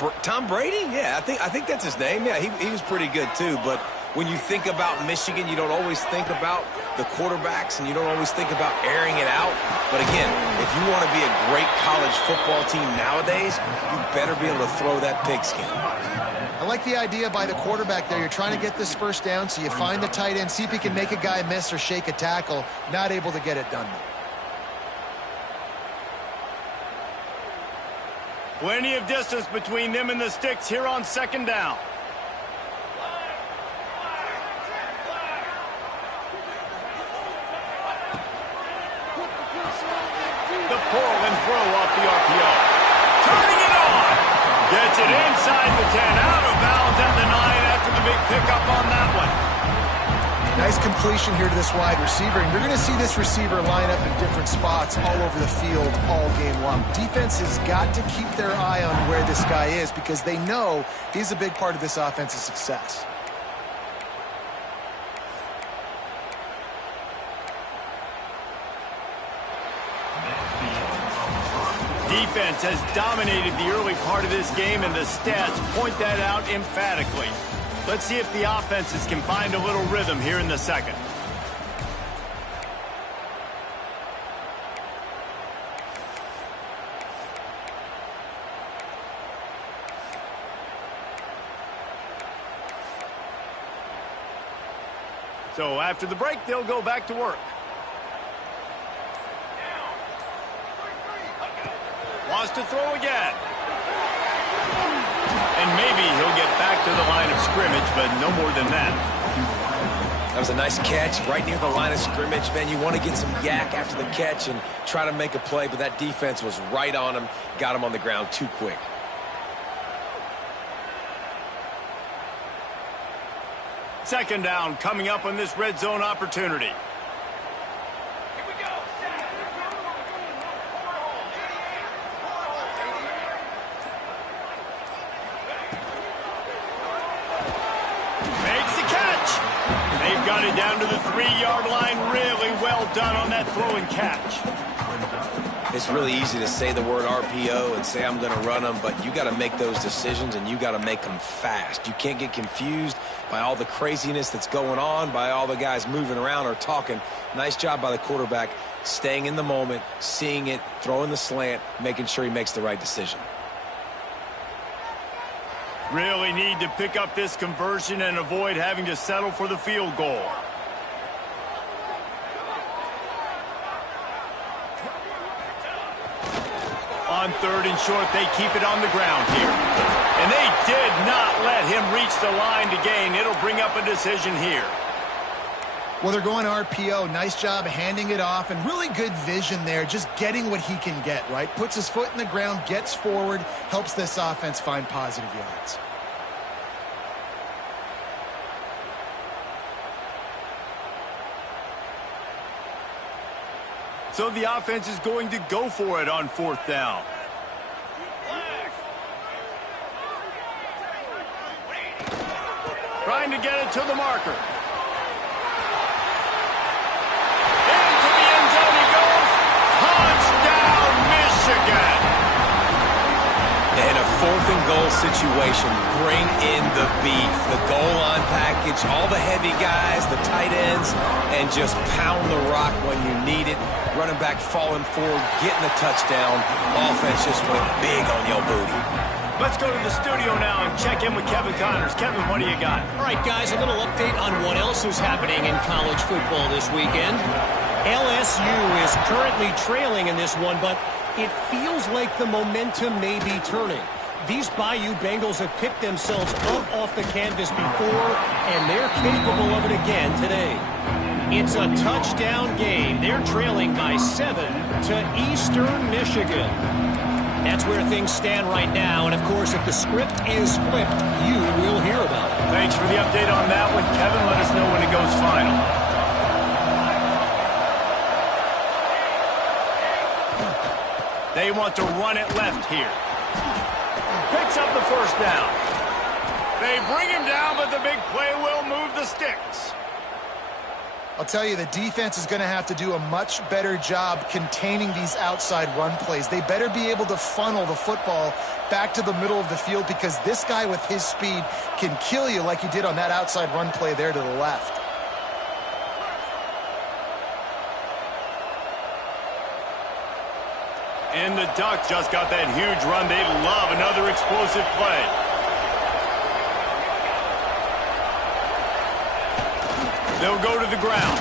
Brady? Yeah, I think that's his name. Yeah, he was pretty good too. But when you think about Michigan, you don't always think about the quarterbacks, and you don't always think about airing it out. But again, if you want to be a great college football team nowadays, you better be able to throw that pigskin. I like the idea by the quarterback there. You're trying to get this first down, so you find the tight end, see if he can make a guy miss or shake a tackle. Not able to get it done, though. Plenty of distance between them and the sticks here on 2nd down. The pull and throw off the RPO. Turning it on. Gets it inside the 10. Out of bounds at the 9 after the big pickup on that one. Nice completion here to this wide receiver, and you're going to see this receiver line up in different spots all over the field all game long. Defense has got to keep their eye on where this guy is because they know he's a big part of this offense's success. Defense has dominated the early part of this game, and the stats point that out emphatically. Let's see if the offenses can find a little rhythm here in the second. So after the break, they'll go back to work. Wants to throw again. And maybe he'll get back to the line of scrimmage, but no more than that. That was a nice catch right near the line of scrimmage. Man, you want to get some yak after the catch and try to make a play, but that defense was right on him, got him on the ground too quick. Second down coming up on this red zone opportunity. got it down to the 3-yard line. Really well done on that throw and catch. It's really easy to say the word RPO and say I'm going to run them, but you got to make those decisions and you got to make them fast. You can't get confused by all the craziness that's going on, by all the guys moving around or talking. Nice job by the quarterback, staying in the moment, seeing it, throwing the slant, making sure he makes the right decision. Really need to pick up this conversion and avoid having to settle for the field goal. On 3rd and short, they keep it on the ground here. And they did not let him reach the line to gain. It'll bring up a decision here. Well, they're going RPO. Nice job handing it off, and really good vision there, just getting what he can get, right? Puts his foot in the ground, gets forward, helps this offense find positive yards. So the offense is going to go for it on 4th down. Trying to get it to the marker. Into the end zone he goes. Touchdown, Michigan. In a 4th and goal situation, bring in the beef, the goal line package, all the heavy guys, the tight ends, and just pound the rock when you need it. Running back falling forward, getting the touchdown. Offense just went big on your booty. Let's go to the studio now and check in with Kevin Connors. Kevin, what do you got? All right, guys, a little update on what else is happening in college football this weekend. LSU is currently trailing in this one, but it feels like the momentum may be turning. These Bayou Bengals have picked themselves up off the canvas before, and they're capable of it again today. It's a touchdown game. They're trailing by 7 to Eastern Michigan. That's where things stand right now, and of course, if the script is flipped, you will hear about it. Thanks for the update on that one, Kevin. Let us know when it goes final. They want to run it left here. Picks up the 1st down. They bring him down, but the big play will move the sticks. I'll tell you, the defense is going to have to do a much better job containing these outside run plays. They better be able to funnel the football back to the middle of the field, because this guy with his speed can kill you like he did on that outside run play there to the left. And the Ducks just got that huge run. They love another explosive play. They'll go to the ground.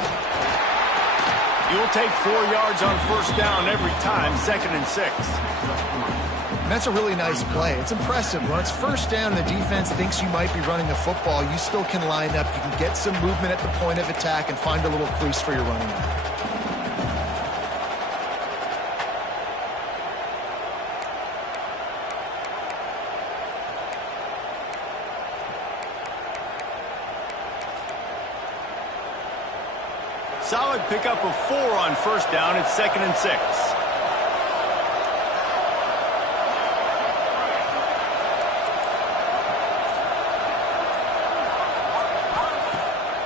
You'll take 4 yards on 1st down every time, 2nd and 6. And that's a really nice play. It's impressive. When it's 1st down and the defense thinks you might be running the football, you still can line up. You can get some movement at the point of attack and find a little crease for your running back. Solid pickup of 4 on 1st down. It's 2nd and 6.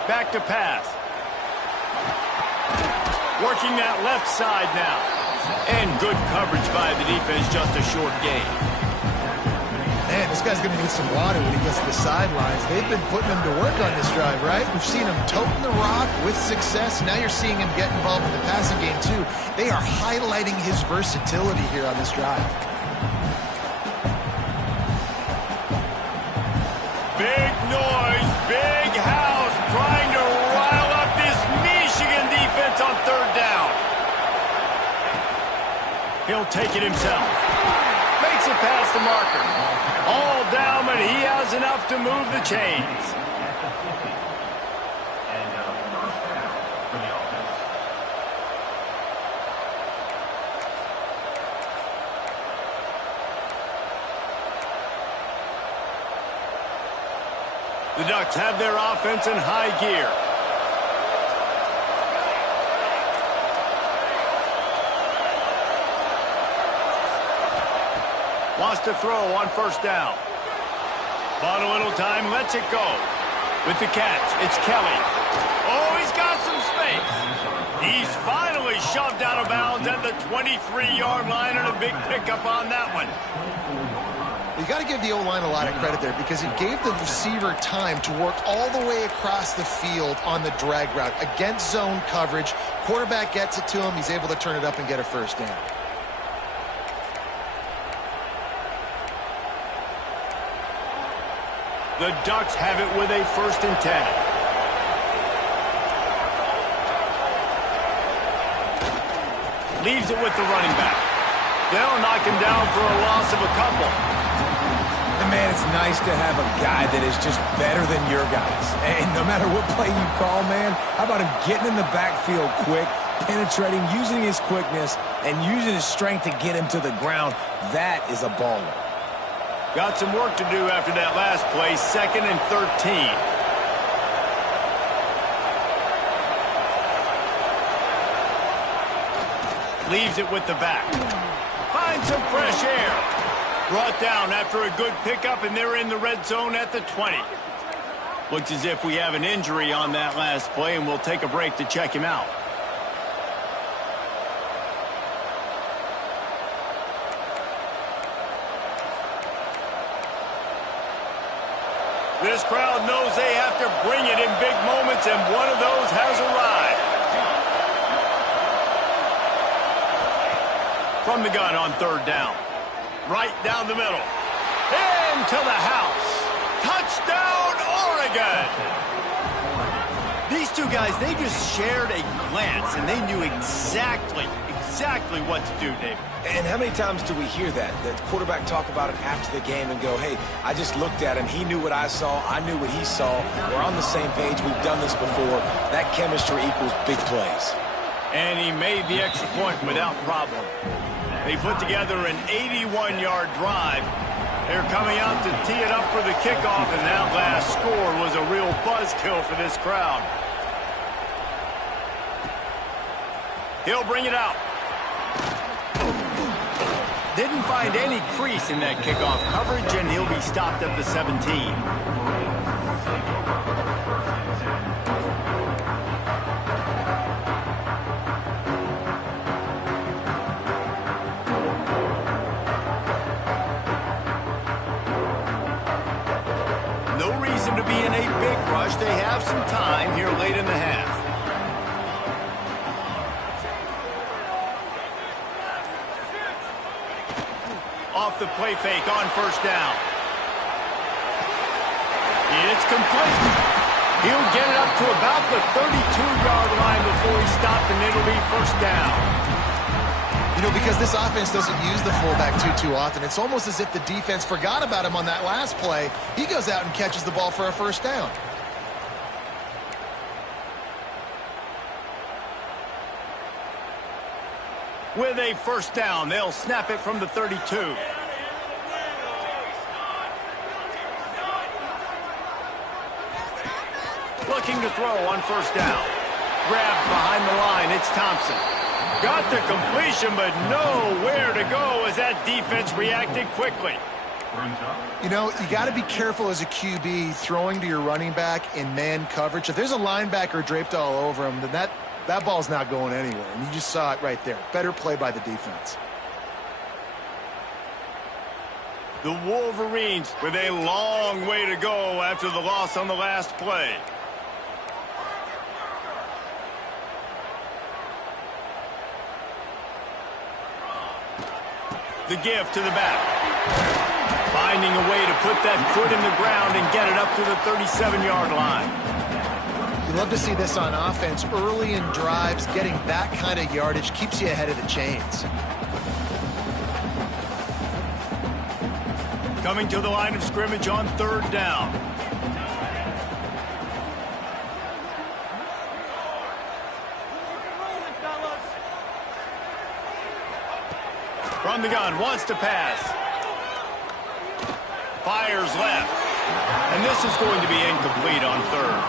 Back to pass. Working that left side now. And good coverage by the defense, just a short gain. Man, this guy's going to need some water when he gets to the sidelines. They've been putting him to work on this drive, right? We've seen him toting the rock with success. Now you're seeing him get involved in the passing game, too. They are highlighting his versatility here on this drive. Big noise, big house, trying to rile up this Michigan defense on 3rd down. He'll take it himself. Makes it past the marker. All down, but he has enough to move the chains. The Ducks have their offense in high gear. Wants to throw on 1st down. Bought a little time, lets it go. With the catch, it's Kelly. Oh, he's got some space. He's finally shoved out of bounds at the 23-yard line, and a big pickup on that one. You got to give the O-line a lot of credit there because it gave the receiver time to work all the way across the field on the drag route against zone coverage. Quarterback gets it to him. He's able to turn it up and get a first down. The Ducks have it with a 1st and 10. Leaves it with the running back. They'll knock him down for a loss of a couple. And man, it's nice to have a guy that is just better than your guys. And no matter what play you call, man, how about him getting in the backfield quick, penetrating, using his quickness, and using his strength to get him to the ground? That is a baller. Got some work to do after that last play, 2nd and 13. Leaves it with the back. Finds some fresh air. Brought down after a good pickup, and they're in the red zone at the 20. Looks as if we have an injury on that last play, and we'll take a break to check him out. This crowd knows they have to bring it in big moments, and one of those has arrived. From the gun on 3rd down. Right down the middle. Into the house. Touchdown, Oregon! These two guys, they just shared a glance, and they knew exactly what to do, David. And how many times do we hear that? The quarterback talk about it after the game and go, hey, I just looked at him. He knew what I saw. I knew what he saw. We're on the same page. We've done this before. That chemistry equals big plays. And he made the extra point without problem. They put together an 81-yard drive. They're coming out to tee it up for the kickoff, and that last score was a real buzzkill for this crowd. He'll bring it out. Didn't find any crease in that kickoff coverage, and he'll be stopped at the 17. No reason to be in a big rush. They have some time here late in the half. Off the play fake on 1st down. It's complete. He'll get it up to about the 32-yard line before he's stopped, and it'll be 1st down. You know, because this offense doesn't use the fullback too often, it's almost as if the defense forgot about him on that last play. He goes out and catches the ball for a 1st down. With a 1st down, they'll snap it from the 32. Looking to throw on 1st down. Grabbed behind the line, it's Thompson. Got the completion, but nowhere to go as that defense reacted quickly. You know, you got to be careful as a QB throwing to your running back in man coverage. If there's a linebacker draped all over him, then that ball's not going anywhere. And you just saw it right there. Better play by the defense. The Wolverines with a long way to go after the loss on the last play. The give to the back. Finding a way to put that foot in the ground and get it up to the 37-yard line. You love to see this on offense. Early in drives, getting that kind of yardage keeps you ahead of the chains. Coming to the line of scrimmage on 3rd down. From the gun, wants to pass. Fires left. And this is going to be incomplete on 3rd.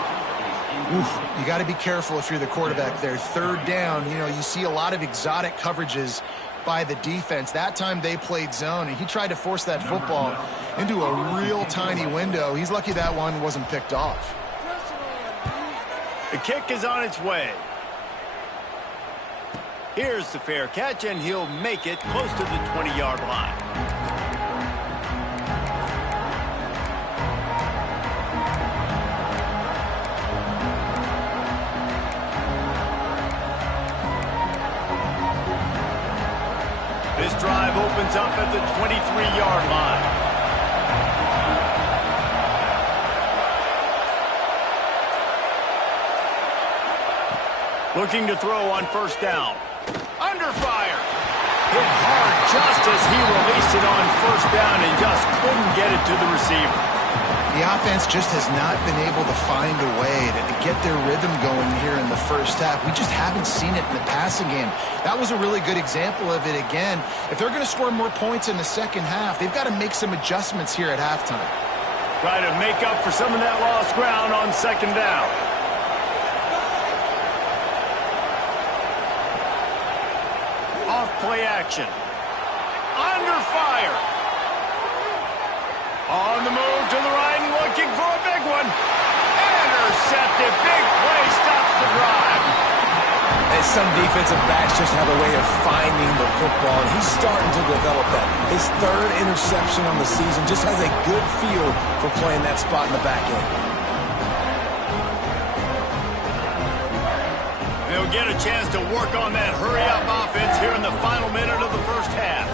Oof, you got to be careful if you're the quarterback there. 3rd down, you know, you see a lot of exotic coverages by the defense. That time they played zone, and he tried to force that football into a real tiny window. He's lucky that one wasn't picked off. The kick is on its way. Here's the fair catch, and he'll make it close to the 20-yard line. This drive opens up at the 23-yard line. Looking to throw on first down. Under fire. Hit hard just as he released it on first down and just couldn't get it to the receiver. The offense just has not been able to find a way to get their rhythm going here in the first half. We just haven't seen it in the passing game. That was a really good example of it again. If they're going to score more points in the second half, they've got to make some adjustments here at halftime. Try to make up for some of that lost ground on second down. Off play action. Under fire. On the move to the right and looking for a big one. Intercepted. Big play stops the drive. And some defensive backs just have a way of finding the football, and he's starting to develop that. His third interception on the season just has a good feel for playing that spot in the back end. They'll get a chance to work on that hurry-up offense here in the final minute of the first half.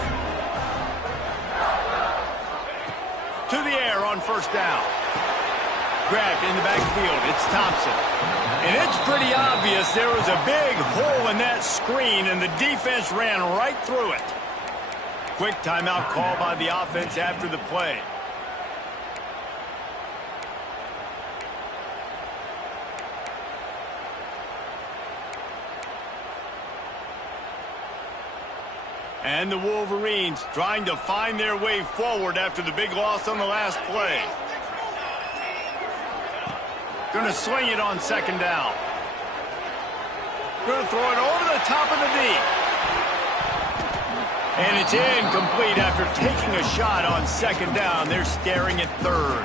To the air on first down. Grabbed in the backfield. It's Thompson. And it's pretty obvious there was a big hole in that screen, and the defense ran right through it. Quick timeout call by the offense after the play. And the Wolverines trying to find their way forward after the big loss on the last play. Going to swing it on second down. Going to throw it over the top of the knee. And it's incomplete after taking a shot on second down. They're staring at third.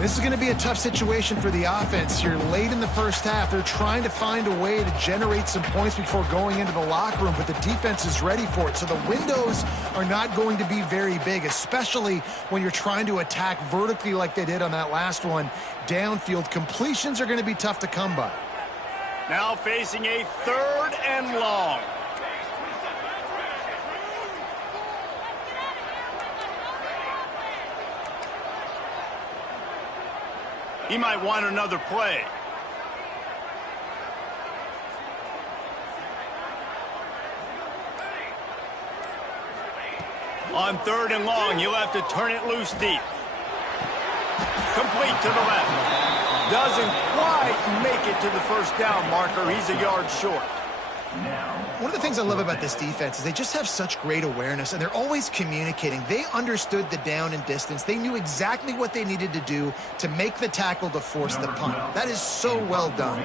This is going to be a tough situation for the offense here. Late in the first half, they're trying to find a way to generate some points before going into the locker room, but the defense is ready for it. So the windows are not going to be very big, especially when you're trying to attack vertically like they did on that last one. Downfield completions are going to be tough to come by. Now facing a third and long. He might want another play. On third and long, you'll have to turn it loose deep. Complete to the left. Doesn't quite make it to the first down marker. He's a yard short. One of the things I love about this defense is they just have such great awareness, and they're always communicating. They understood the down and distance. They knew exactly what they needed to do to make the tackle to force the punt. That is so well done.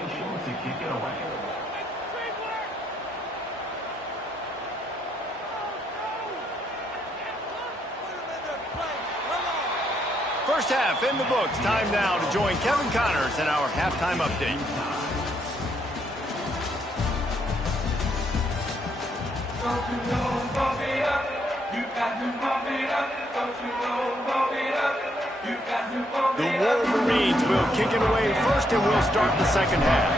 First half in the books. Time now to join Kevin Connors in our halftime update. The Wolverines will kick it away first, and we'll start the second half.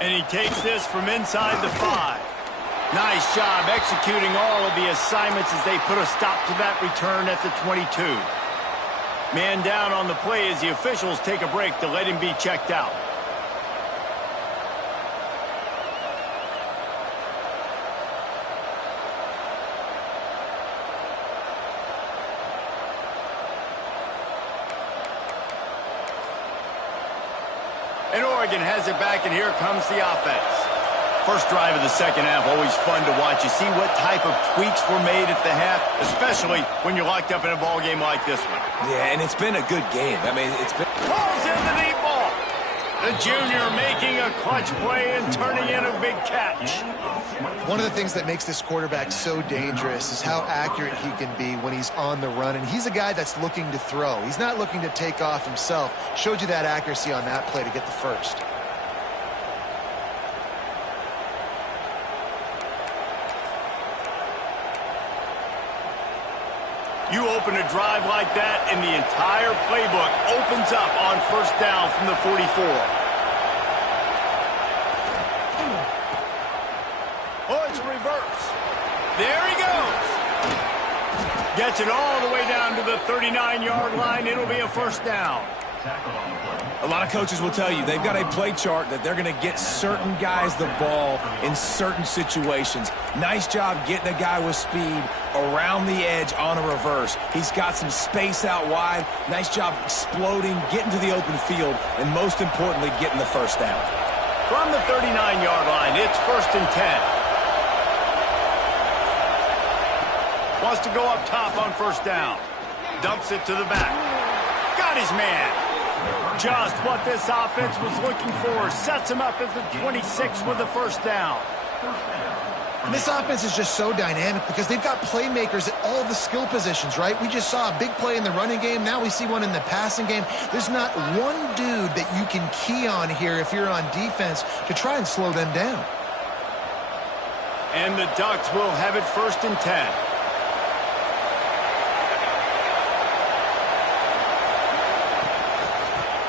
And he takes this from inside the 5. Nice job executing all of the assignments as they put a stop to that return at the 22. Man down on the play as the officials take a break to let him be checked out. And Oregon has it back, and here comes the offense. First drive of the second half, always fun to watch. You see what type of tweaks were made at the half, especially when you're locked up in a ball game like this one. Yeah, and it's been a good game. I mean, it's been... Pulls in the deep ball. The junior making a clutch play and turning in a big catch. One of the things that makes this quarterback so dangerous is how accurate he can be when he's on the run. And he's a guy that's looking to throw. He's not looking to take off himself. Showed you that accuracy on that play to get the first. You open a drive like that, and the entire playbook opens up on first down from the 44. Oh, it's a reverse. There he goes. Gets it all the way down to the 39-yard line. It'll be a first down. A lot of coaches will tell you they've got a play chart that they're going to get certain guys the ball in certain situations. Nice job getting a guy with speed around the edge on a reverse. He's got some space out wide. Nice job exploding, getting to the open field, and most importantly, getting the first down. From the 39-yard line, it's 1st and 10. Wants to go up top on first down. Dumps it to the back. Got his man. Just what this offense was looking for. Sets him up at the 26 with the first down. And this offense is just so dynamic because they've got playmakers at all the skill positions, right? We just saw a big play in the running game. Now we see one in the passing game. There's not one dude that you can key on here if you're on defense to try and slow them down. And the Ducks will have it 1st and 10.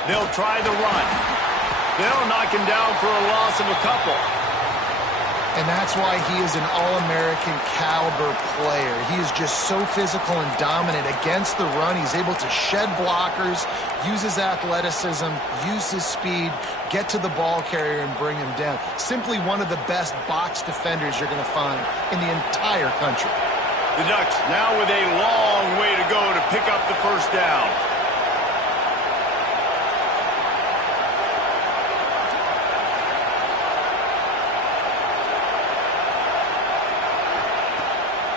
They'll try the run. They'll knock him down for a loss of a couple. And that's why he is an All-American caliber player. He is just so physical and dominant against the run. He's able to shed blockers, use his athleticism, use his speed, get to the ball carrier and bring him down. Simply one of the best box defenders you're going to find in the entire country. The Ducks now with a long way to go to pick up the first down.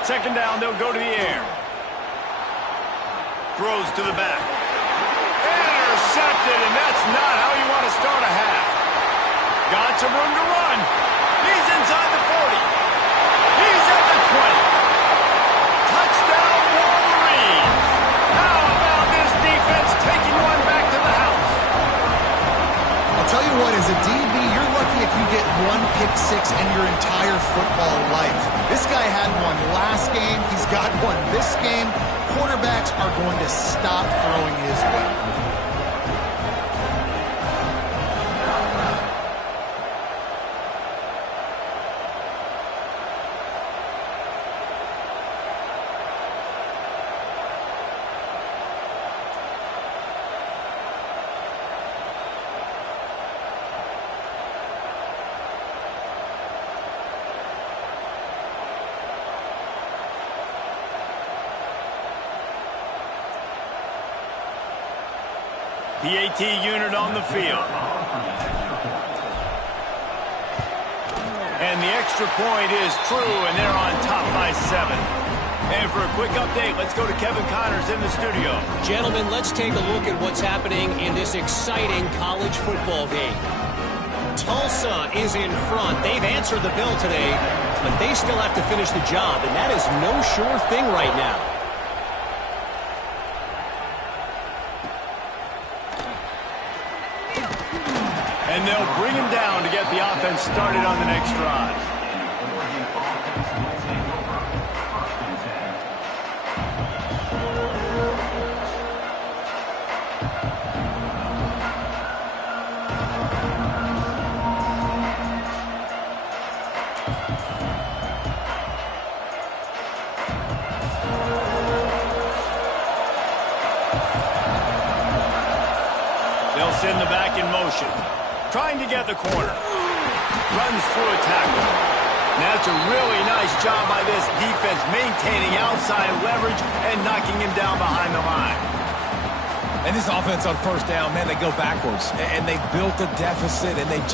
Second down, they'll go to the air. Throws to the back. Intercepted, and that's not how you want to start a half. Got some room to run. He's inside the 40. He's at the 20. Touchdown, Wolverines. How about this defense taking one back to the house? I'll tell you what, as a DB, you're lucky if you get one pick six in your entire football life. This guy had one last game. He's got one this game. Quarterbacks are going to stop throwing his way. PAT unit on the field. And the extra point is true, and they're on top by 7. And for a quick update, let's go to Kevin Connors in the studio. Gentlemen, let's take a look at what's happening in this exciting college football game. Tulsa is in front. They've answered the bell today, but they still have to finish the job, and that is no sure thing right now. And they'll bring him down to get the offense started on the next drive. They'll send the back in motion. Trying to get the corner. Runs through a tackle. And that's a really nice job by this defense, maintaining outside leverage and knocking him down behind the line. And this offense on first down, man, they go backwards. And they built a deficit, and they've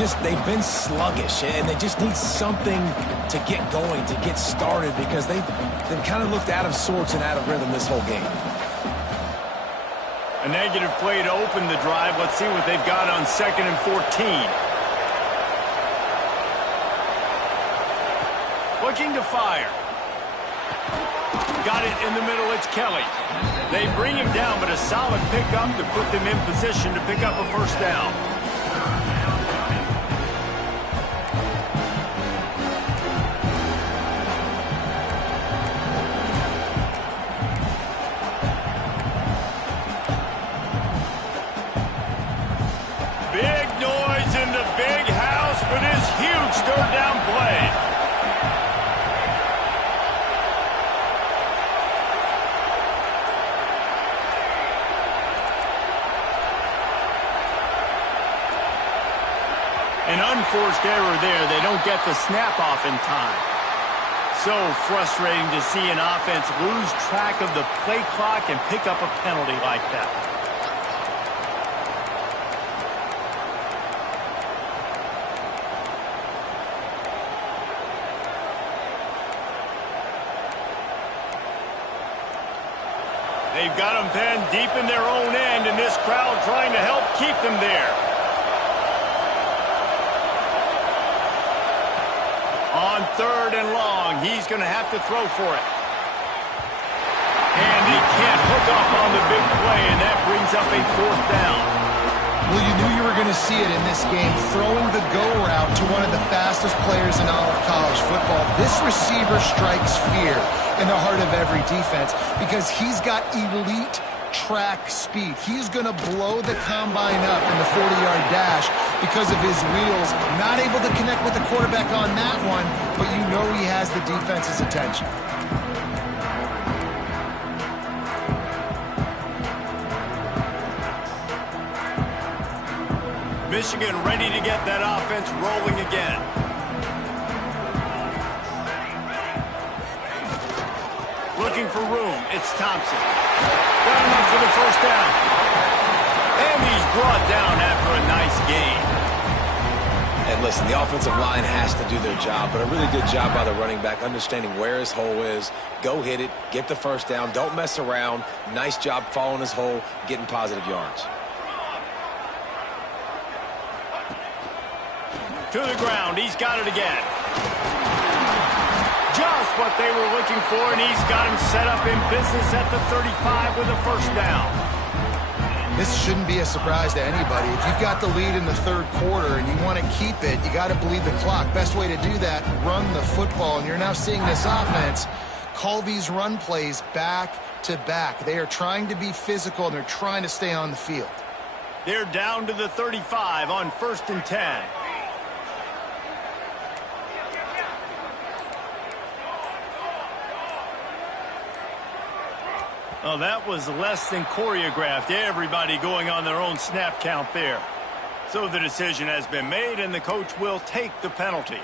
been sluggish. And they just need something to get going, to get started, because they've kind of looked out of sorts and out of rhythm this whole game. A negative play to open the drive. Let's see what they've got on 2nd and 14. Looking to fire. Got it in the middle. It's Kelly. They bring him down, but a solid pickup to put them in position to pick up a first down. Big noise in the big house for this huge third down play. An unforced error there. They don't get the snap off in time. So frustrating to see an offense lose track of the play clock and pick up a penalty like that. They've got them pinned deep in their own end, and this crowd trying to help keep them there. On 3rd and long, he's going to have to throw for it. And he can't hook up on the big play, and that brings up a 4th down. Well, you knew you were going to see it in this game, throwing the go route to one of the fastest players in all of college football. This receiver strikes fear in the heart of every defense because he's got elite track speed. He's going to blow the combine up in the 40-yard dash because of his wheels. Not able to connect with the quarterback on that one, but you know he has the defense's attention. Michigan ready to get that offense rolling again. Looking for room. It's Thompson. Got enough for the first down. And he's brought down after a nice gain. And listen, the offensive line has to do their job, but a really good job by the running back, understanding where his hole is. Go hit it, get the first down, don't mess around. Nice job following his hole, getting positive yards. To the ground, he's got it again. Just what they were looking for, and he's got him set up in business at the 35 with a first down. This shouldn't be a surprise to anybody. If you've got the lead in the 3rd quarter and you want to keep it, you got to bleed the clock. Best way to do that, run the football. And you're now seeing this offense call these run plays back to back. They are trying to be physical, and they're trying to stay on the field. They're down to the 35 on 1st and 10. Oh, that was less than choreographed. Everybody going on their own snap count there. So the decision has been made, and the coach will take the penalty.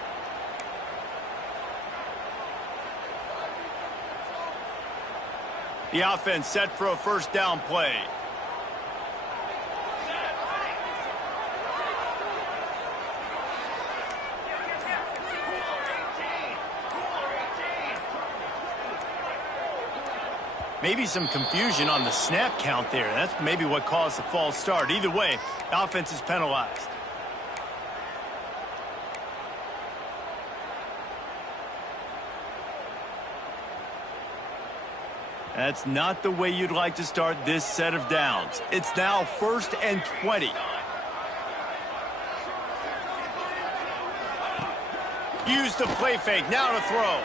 The offense set for a first down play. Maybe some confusion on the snap count there. That's maybe what caused the false start. Either way, the offense is penalized. That's not the way you'd like to start this set of downs. It's now 1st and 20. Use the play fake. Now to throw.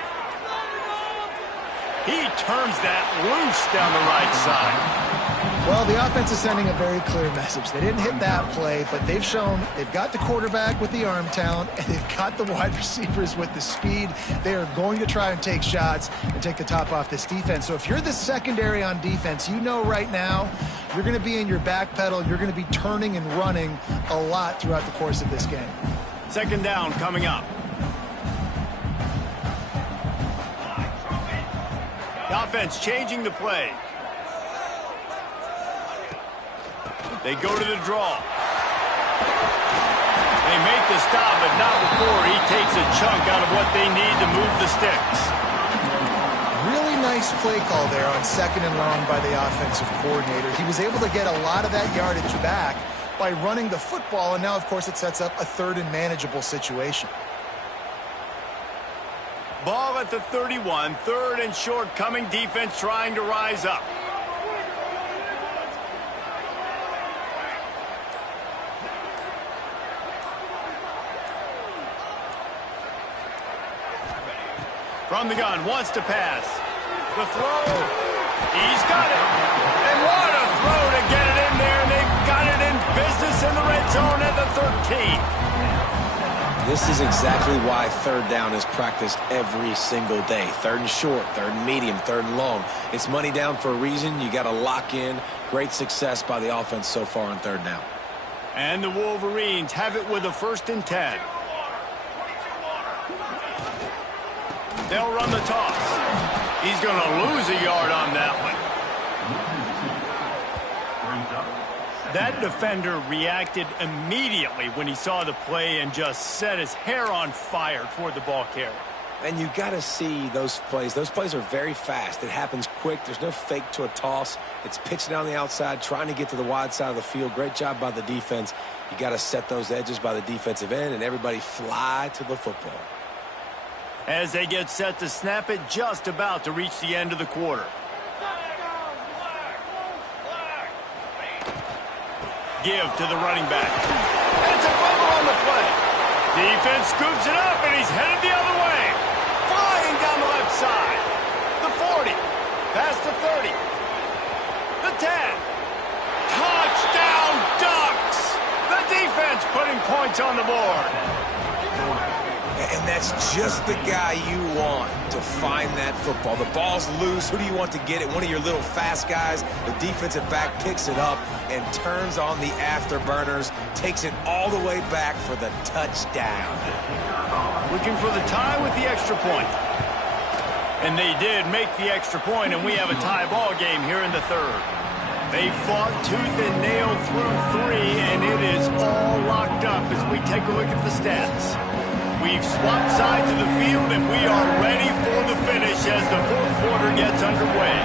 He turns that loose down the right side. Well, the offense is sending a very clear message. They didn't hit that play, but they've shown they've got the quarterback with the arm talent, and they've got the wide receivers with the speed. They are going to try and take shots and take the top off this defense. So if you're the secondary on defense, you know right now you're going to be in your back pedal. You're going to be turning and running a lot throughout the course of this game. 2nd down coming up. The offense changing the play. They go to the draw. They make the stop, but not before he takes a chunk out of what they need to move the sticks. Really nice Nice play call there on 2nd and long by the offensive coordinator. He was able to get a lot of that yardage back by running the football, and now, of course, it sets up a 3rd and manageable situation. Ball at the 31, 3rd and short coming, defense trying to rise up. From the gun, wants to pass. The throw. He's got it. And what a throw to get it in there. And they've got it in business in the red zone at the 13. This is exactly why 3rd down is practiced every single day. 3rd and short, 3rd and medium, 3rd and long. It's money down for a reason. You got to lock in. Great success by the offense so far on 3rd down. And the Wolverines have it with a 1st and 10. They'll run the toss. He's going to lose a yard on that one. That defender reacted immediately when he saw the play and just set his hair on fire toward the ball carrier. And you got to see those plays. Those plays are very fast. It happens quick. There's no fake to a toss. It's pitching down the outside, trying to get to the wide side of the field. Great job by the defense. You got to set those edges by the defensive end, and everybody fly to the football. As they get set to snap it, just about to reach the end of the quarter. Give to the running back. And it's a fumble on the play. Defense scoops it up, and he's headed the other way. Flying down the left side. The 40. Past the 30. The 10. Touchdown Ducks! The defense putting points on the board. And that's just the guy you want to find that football. The ball's loose. Who do you want to get it? One of your little fast guys. The defensive back picks it up and turns on the afterburners, takes it all the way back for the touchdown. Looking for the tie with the extra point. And they did make the extra point, and we have a tie ball game here in the 3rd. They fought tooth and nail through 3, and it is all locked up as we take a look at the stats. We've swapped sides of the field, and we are ready for the finish as the 4th quarter gets underway.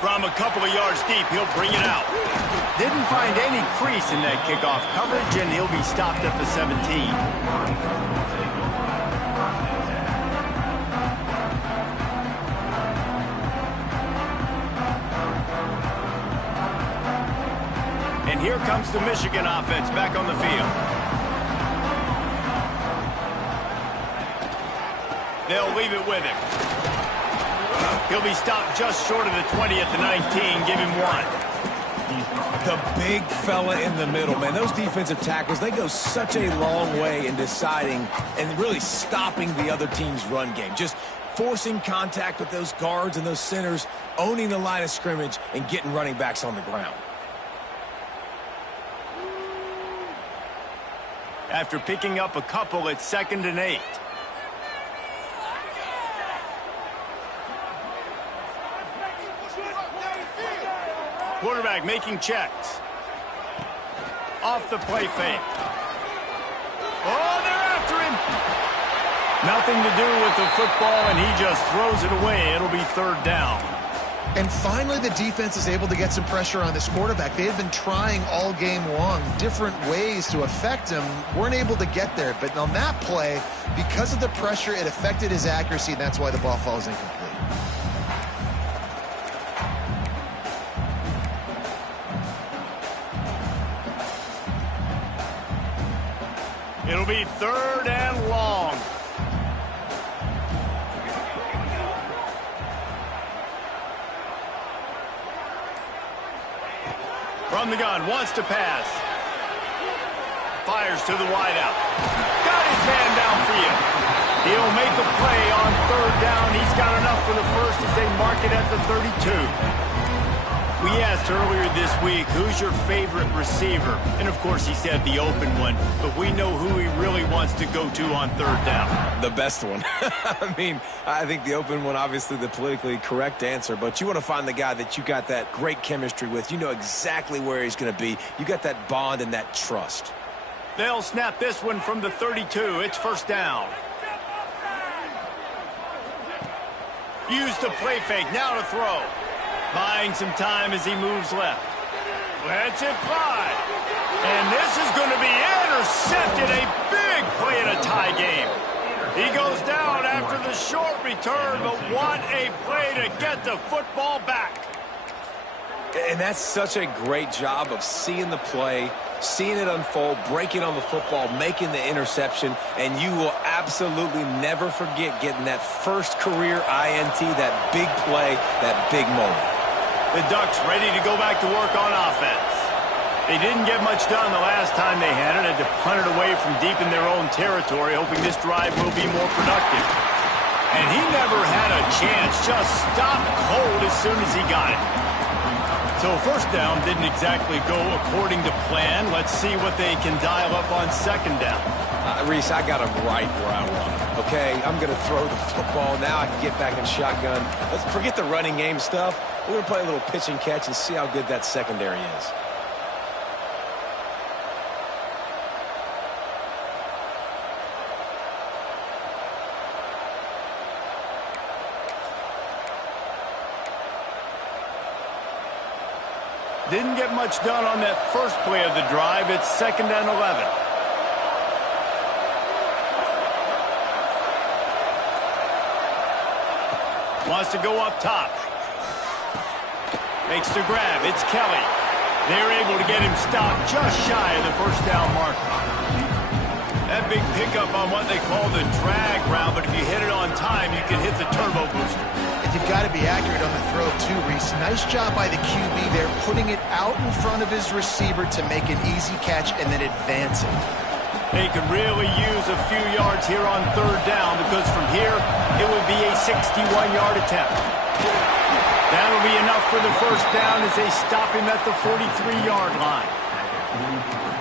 From a couple of yards deep, he'll bring it out. Didn't find any crease in that kickoff coverage, and he'll be stopped at the 17. And here comes the Michigan offense back on the field. They'll leave it with him. He'll be stopped just short of the 20 at the 19. Give him 1. The big fella in the middle, man. Those defensive tackles, they go such a long way in deciding and really stopping the other team's run game. Just forcing contact with those guards and those centers, owning the line of scrimmage, and getting running backs on the ground. After picking up a couple, it's 2nd and 8. Quarterback making checks. Off the play fake. Oh, they're after him. Nothing to do with the football, and he just throws it away. It'll be 3rd down. And finally, the defense is able to get some pressure on this quarterback. They had been trying all game long different ways to affect him. Weren't able to get there. But on that play, because of the pressure, it affected his accuracy, and that's why the ball falls incomplete. It'll be 3rd and long. From the gun, wants to pass. Fires to the wideout. Got his man downfield. He'll make a play on 3rd down. He's got enough for the first as they mark it at the 32. We asked earlier this week, who's your favorite receiver? And, of course, he said the open one. But we know who he really wants to go to on 3rd down. The best one. I mean, I think the open one, obviously the politically correct answer. But you want to find the guy that you got that great chemistry with. You know exactly where he's going to be. You got that bond and that trust. They'll snap this one from the 32. It's first down. Use the play fake. Now to throw. Buying some time as he moves left. Lets it fly. And this is going to be intercepted. A big play in a tie game. He goes down after the short return, but what a play to get the football back. And that's such a great job of seeing the play, seeing it unfold, breaking on the football, making the interception, and you will absolutely never forget getting that first career INT, that big play, that big moment. The Ducks ready to go back to work on offense. They didn't get much done the last time they had it, had to punt it away from deep in their own territory, hoping this drive will be more productive. And he never had a chance, just stopped cold as soon as he got it. So first down didn't exactly go according to plan. Let's see what they can dial up on second down. Reese, I got him right where I want him. Okay, I'm going to throw the football. Now I can get back in shotgun. Let's forget the running game stuff. We're going to play a little pitch and catch and see how good that secondary is. Didn't get much done on that first play of the drive. It's second and 11. Wants to go up top. Makes the grab. It's Kelly. They're able to get him stopped just shy of the first down marker. That big pickup on what they call the drag route, but if you hit it on time, you can hit the turbo booster. And you've got to be accurate on the throw, too, Reese. Nice job by the QB there, putting it out in front of his receiver to make an easy catch and then advance it. They could really use a few yards here on third down because from here, it would be a 61-yard attempt. That'll be enough for the first down as they stop him at the 43-yard line.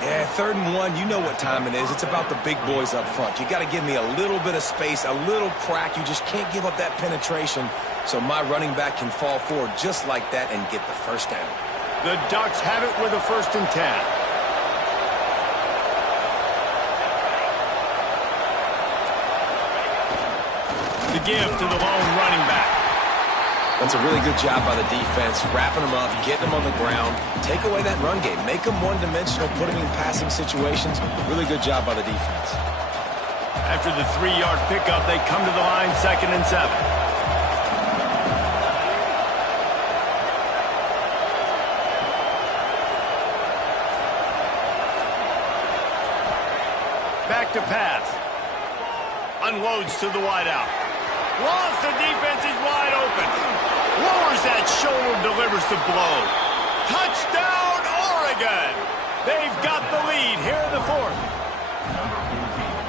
Yeah, 3rd and 1, you know what time it is. It's about the big boys up front. You got to give me a little bit of space, a little crack. You just can't give up that penetration so my running back can fall forward just like that and get the first down. The Ducks have it with a 1st and 10. The give to the lone running back. That's a really good job by the defense, wrapping them up, getting them on the ground. Take away that run game. Make them one-dimensional, put them in passing situations. Really good job by the defense. After the 3-yard pickup, they come to the line, 2nd and 7. Back to pass. Unloads to the wideout. Lost, the defense is wide open. Lowers that shoulder, delivers the blow. Touchdown, Oregon! They've got the lead here in the 4th.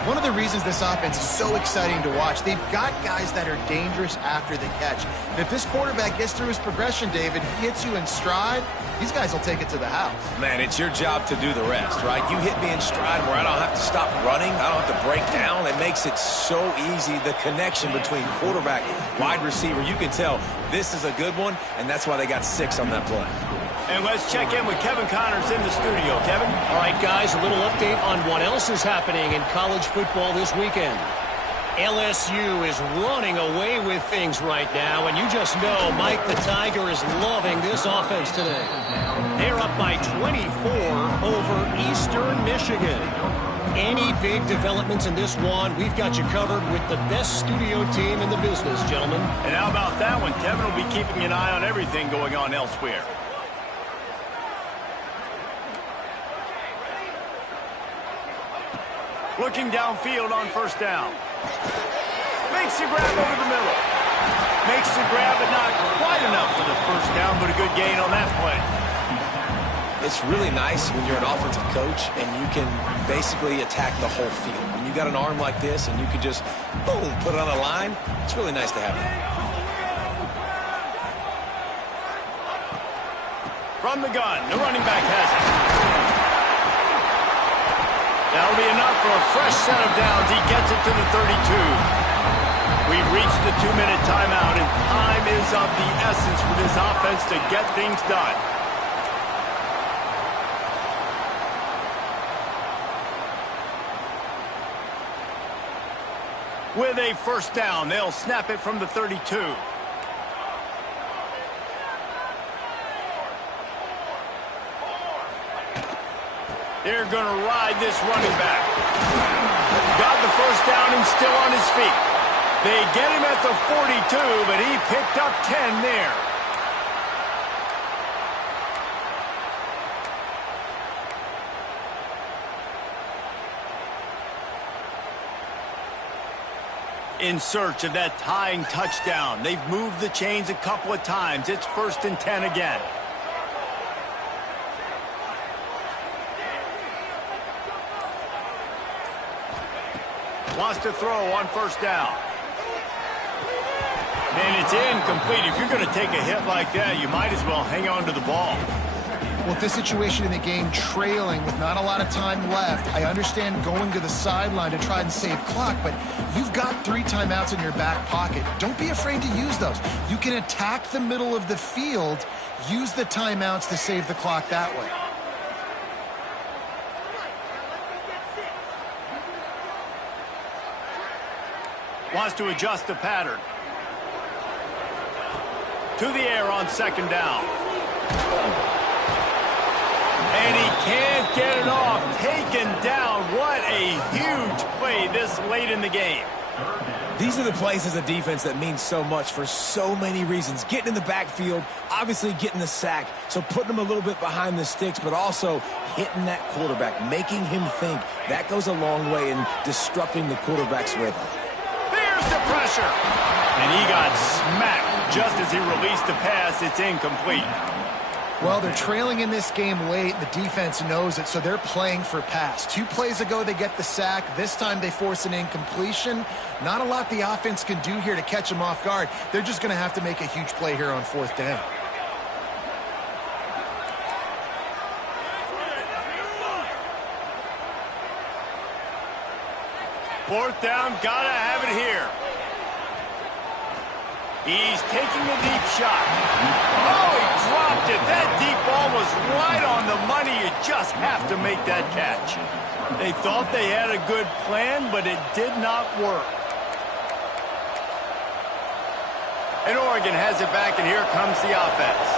One of the reasons this offense is so exciting to watch, they've got guys that are dangerous after the catch. And if this quarterback gets through his progression, David, he hits you in stride, these guys will take it to the house. Man, it's your job to do the rest, right? You hit me in stride where I don't have to stop running. I don't have to break down. It makes it so easy, the connection between quarterback, wide receiver. You can tell this is a good one, and that's why they got 6 on that play. And let's check in with Kevin Connors in the studio. Kevin? All right, guys, a little update on what else is happening in college football this weekend. LSU is running away with things right now, and you just know Mike the Tiger is loving this offense today. They're up by 24 over Eastern Michigan. Any big developments in this one, we've got you covered with the best studio team in the business, gentlemen. And how about that one? Kevin will be keeping an eye on everything going on elsewhere. Looking downfield on first down. Makes the grab over the middle. Makes the grab, but not quite enough for the first down, but a good gain on that play. It's really nice when you're an offensive coach and you can basically attack the whole field. When you got an arm like this and you can just, boom, put it on a line, it's really nice to have that. From the gun, the running back has it. That'll be enough for a fresh set of downs. He gets it to the 32. We've reached the 2-minute timeout, and time is of the essence for this offense to get things done. With a first down, they'll snap it from the 32. They're going to ride this running back. Got the first down and still on his feet. They get him at the 42, but he picked up 10 there. In search of that tying touchdown. They've moved the chains a couple of times. It's 1st and 10 again. Wants to throw on first down. And it's incomplete. If you're going to take a hit like that, you might as well hang on to the ball. Well, with this situation in the game, trailing with not a lot of time left, I understand going to the sideline to try and save clock, but you've got 3 timeouts in your back pocket. Don't be afraid to use those. You can attack the middle of the field, use the timeouts to save the clock that way. Wants to adjust the pattern. To the air on 2nd down. And he can't get it off. Taken down. What a huge play this late in the game. These are the plays as a defense that mean so much for so many reasons. Getting in the backfield, obviously getting the sack, so putting them a little bit behind the sticks, but also hitting that quarterback, making him think. That goes a long way in disrupting the quarterback's rhythm. There's the pressure. And he got smacked just as he released the pass. It's incomplete. Well, they're trailing in this game late. The defense knows it, so they're playing for pass. 2 plays ago, they get the sack. This time, they force an incompletion. Not a lot the offense can do here to catch them off guard. They're just going to have to make a huge play here on 4th down. Fourth down, gotta have it here. He's taking a deep shot. Oh, he dropped it. That deep ball was right on the money. You just have to make that catch. They thought they had a good plan, but it did not work. And Oregon has it back, and here comes the offense.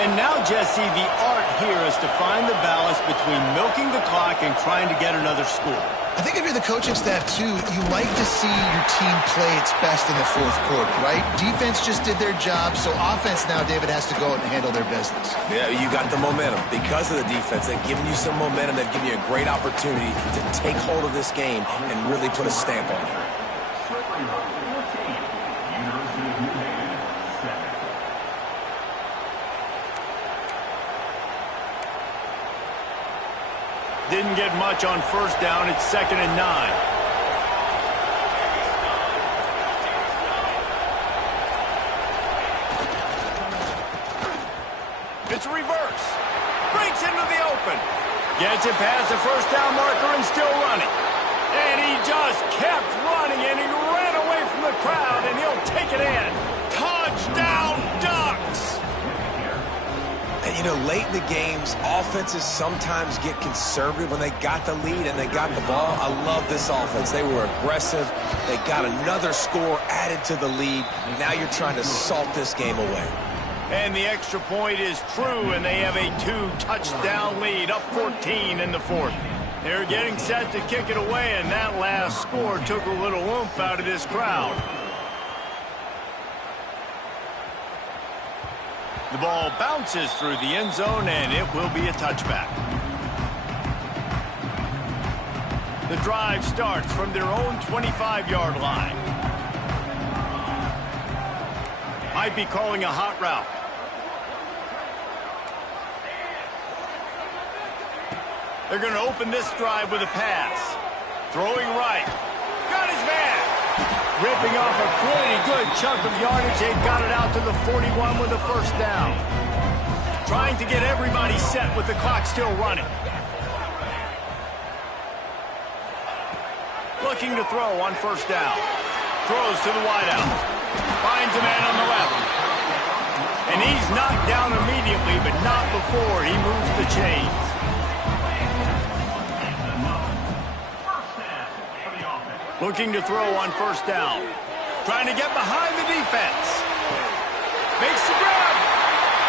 And now, Jesse, the art here is to find the balance between milking the clock and trying to get another score. I think if you're the coaching staff, too, you like to see your team play its best in the 4th quarter, right? Defense just did their job, so offense now, David, has to go out and handle their business. Yeah, you got the momentum. Because of the defense, they've given you some momentum. They've given you a great opportunity to take hold of this game and really put a stamp on it. Didn't get much on first down. It's 2nd and 9. It's a reverse. Breaks into the open. Gets it past the first down marker and still running. And he just kept running, and he ran away from the crowd, and he'll take it in. Touchdown, Ducks! And, you know, late in the games, offenses sometimes get conservative when they got the lead and they got the ball. I love this offense. They were aggressive. They got another score added to the lead. Now you're trying to salt this game away. And the extra point is true, and they have a 2-touchdown lead, up 14 in the 4th. They're getting set to kick it away, and that last score took a little oomph out of this crowd. The ball bounces through the end zone, and it will be a touchback. The drive starts from their own 25-yard line. Might be calling a hot route. They're going to open this drive with a pass. Throwing right. Got his man. Ripping off a pretty good chunk of yardage. They got it out to the 41 with a first down. Trying to get everybody set with the clock still running. Looking to throw on first down. Throws to the wideout. Finds a man on the left. And he's knocked down immediately, but not before he moves the chains. Looking to throw on first down. Trying to get behind the defense. Makes the grab.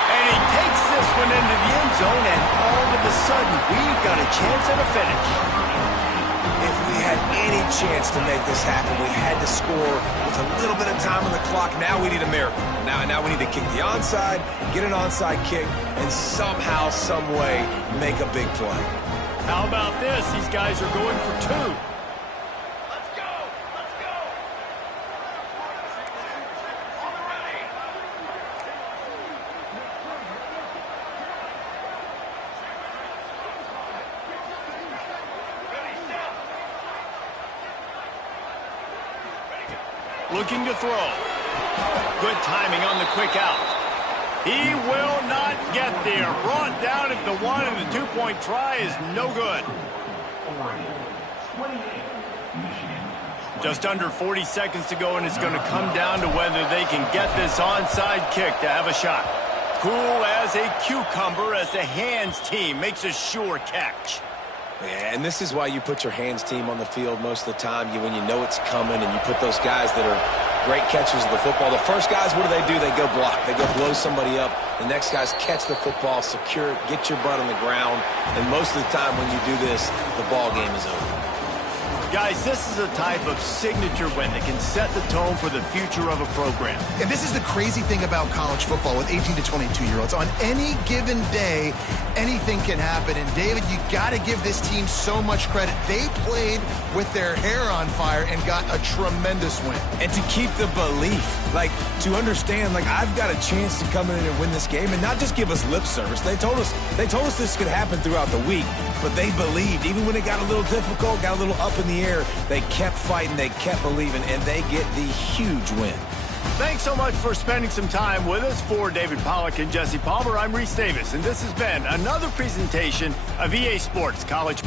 And he takes this one into the end zone, and all of a sudden, we've got a chance at a finish. If we had any chance to make this happen, we had to score with a little bit of time on the clock. Now we need a miracle. Now we need to kick the onside, get an onside kick, and somehow, some way, make a big play. How about this? These guys are going for two. Looking to throw. Good timing on the quick out. He will not get there. Brought down at the 1, and the 2-point try is no good. Just under 40 seconds to go, and it's going to come down to whether they can get this onside kick to have a shot. Cool as a cucumber as the hands team makes a sure catch. Yeah, and this is why you put your hands team on the field most of the time. When you know it's coming, and you put those guys that are great catchers of the football. The first guys, what do? They go block. They go blow somebody up. The next guys catch the football, secure it, get your butt on the ground. And most of the time when you do this, the ball game is over. Guys, this is a type of signature win that can set the tone for the future of a program. And this is the crazy thing about college football with 18 to 22-year-olds. On any given day, anything can happen. And, David, you got to give this team so much credit. They played with their hair on fire and got a tremendous win. And to keep the belief, to understand, I've got a chance to come in and win this game and not just give us lip service. They told us this could happen throughout the week, but they believed. Even when it got a little difficult, got a little up in the air, they kept fighting, they kept believing, and they get the huge win. Thanks so much for spending some time with us. For David Pollack and Jesse Palmer, I'm Reese Davis, and this has been another presentation of EA Sports College.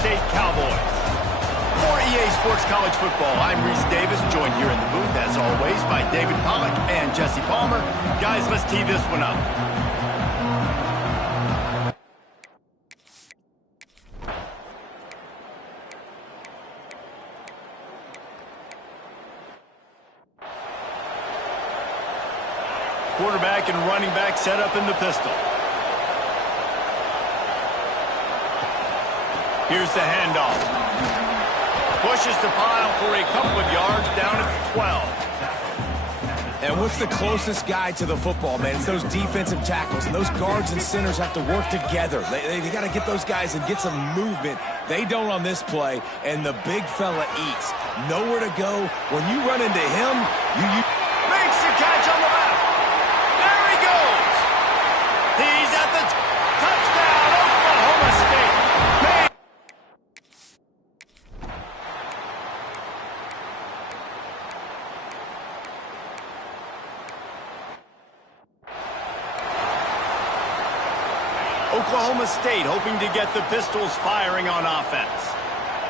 State Cowboys. For EA Sports College Football, I'm Reese Davis, joined here in the booth, as always, by David Pollack and Jesse Palmer. Guys, let's tee this one up. Quarterback and running back set up in the pistol. Here's the handoff. Pushes the pile for a couple of yards down at 12. And what's the closest guy to the football, man? It's those defensive tackles, and those guards and centers have to work together. They got to get those guys and get some movement. They don't on this play, and the big fella eats. Nowhere to go. When you run into him, you Makes the catch on the left. There he goes. He's at the touchdown, Oklahoma State. Oklahoma State hoping to get the Pistols firing on offense.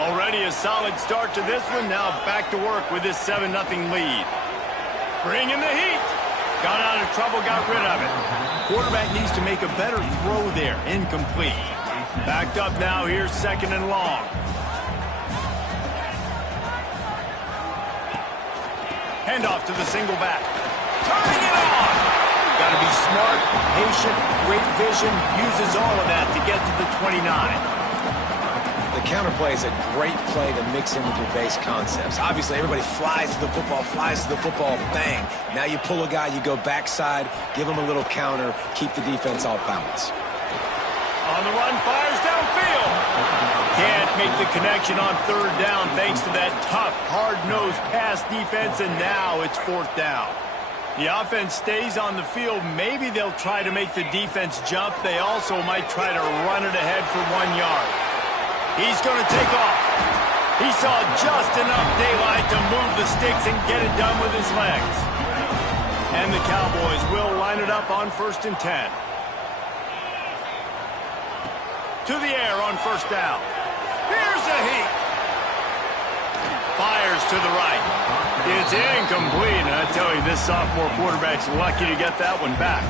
Already a solid start to this one. Now back to work with this 7-0 lead. Bring in the heat. Got out of trouble, got rid of it. Quarterback needs to make a better throw there. Incomplete. Backed up now. Here's 2nd and long. Handoff to the single back. Turning it on. Got to be smart, patient, great vision, uses all of that to get to the 29. The counterplay is a great play to mix in with your base concepts. Obviously, everybody flies to the football, bang. Now you pull a guy, you go backside, give him a little counter, keep the defense off balance. On the run, fires downfield. Can't make the connection on 3rd down thanks to that tough, hard-nosed pass defense, and now it's 4th down. The offense stays on the field. Maybe they'll try to make the defense jump. They also might try to run it ahead for 1 yard. He's going to take off. He saw just enough daylight to move the sticks and get it done with his legs. And the Cowboys will line it up on 1st and 10. To the air on 1st down. Here's a heat. Fires to the right. It's incomplete, and I tell you, this sophomore quarterback's lucky to get that one back.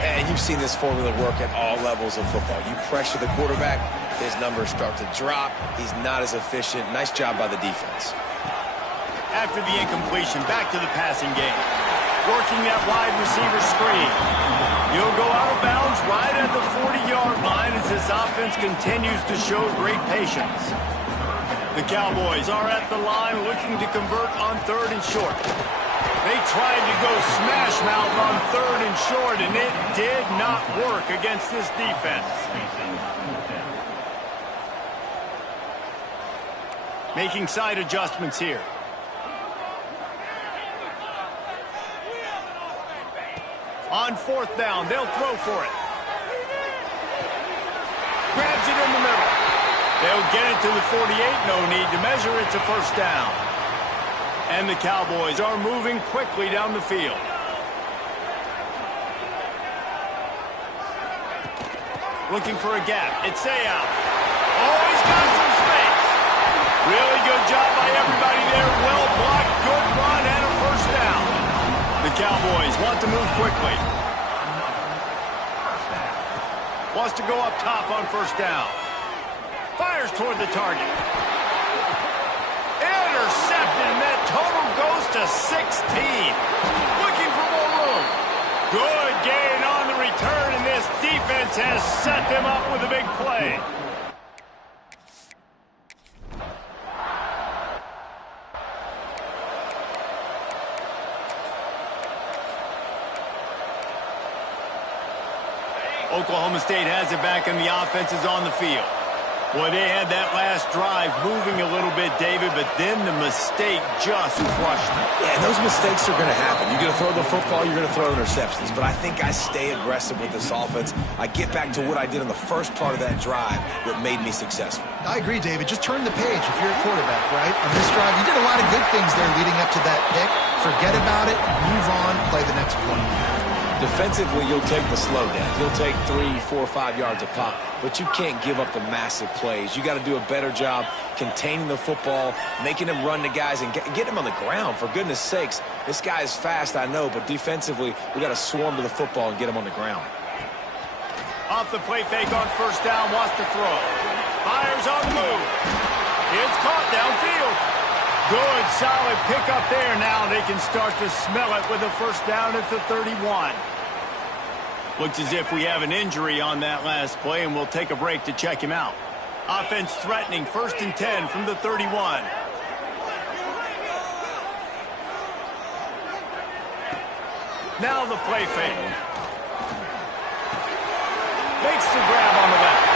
And you've seen this formula work at all levels of football. You pressure the quarterback, his numbers start to drop. He's not as efficient. Nice job by the defense. After the incompletion, back to the passing game. Working that wide receiver screen. He'll go out of bounds right at the 40-yard line as this offense continues to show great patience. The Cowboys are at the line looking to convert on 3rd and short. They tried to go smash mouth on 3rd and short, and it did not work against this defense. Making side adjustments here. On 4th down, they'll throw for it. Grabs it in the middle. They'll get it to the 48, no need to measure. It's a 1st down. And the Cowboys are moving quickly down the field. Looking for a gap. It's out. Oh, he's got some space. Really good job by everybody there. Well blocked, good run, and a 1st down. The Cowboys want to move quickly. Wants to go up top on 1st down. Fires toward the target. Intercepted, and that total goes to 16. Looking for more room. Good gain on the return, and this defense has set them up with a big play. Oklahoma State has it back, and the offense is on the field. Boy, they had that last drive moving a little bit, David, but then the mistake just crushed them. Yeah, and those mistakes are going to happen. You're going to throw the football, you're going to throw interceptions. But I think I stay aggressive with this offense. I get back to what I did in the first part of that drive that made me successful. I agree, David. Just turn the page if you're a quarterback, right? On this drive, you did a lot of good things there leading up to that pick. Forget about it, move on, play the next play. Defensively, you'll take the slow down. You'll take 3, 4, 5 yards a pop, but you can't give up the massive plays. You got to do a better job containing the football, making him run the guys, and get him on the ground. For goodness sakes, this guy is fast, I know, but defensively, we got to swarm to the football and get him on the ground. Off the play fake on first down, wants to throw. Fires on the move. It's caught downfield. Good, solid pickup there. Now they can start to smell it with a first down at the 31. Looks as if we have an injury on that last play, and we'll take a break to check him out. Offense threatening, 1st and 10 from the 31. Now the play fake. Makes the grab on the left.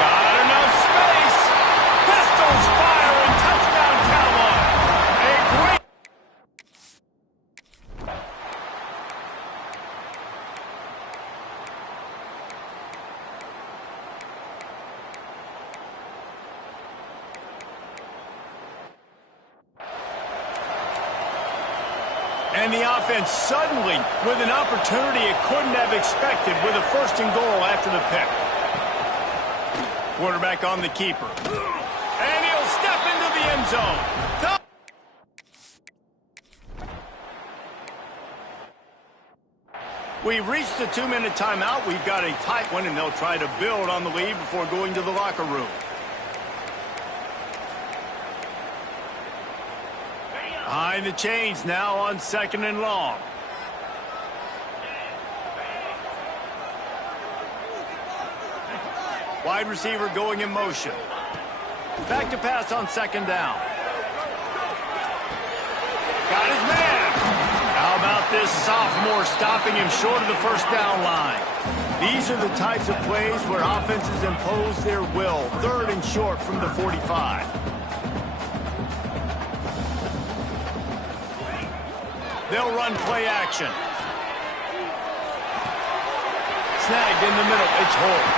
Got enough space. Pistols fire and touchdown Cowboys. A great. And the offense suddenly with an opportunity it couldn't have expected with a 1st and goal after the pick. Quarterback on the keeper. And he'll step into the end zone. We've reached the 2-minute timeout. We've got a tight one, and they'll try to build on the lead before going to the locker room. Behind the chains now on 2nd and long. Wide receiver going in motion. Back to pass on 2nd down. Got his man. How about this sophomore stopping him short of the first down line? These are the types of plays where offenses impose their will. 3rd and short from the 45. They'll run play action. Snagged in the middle. It's Holt.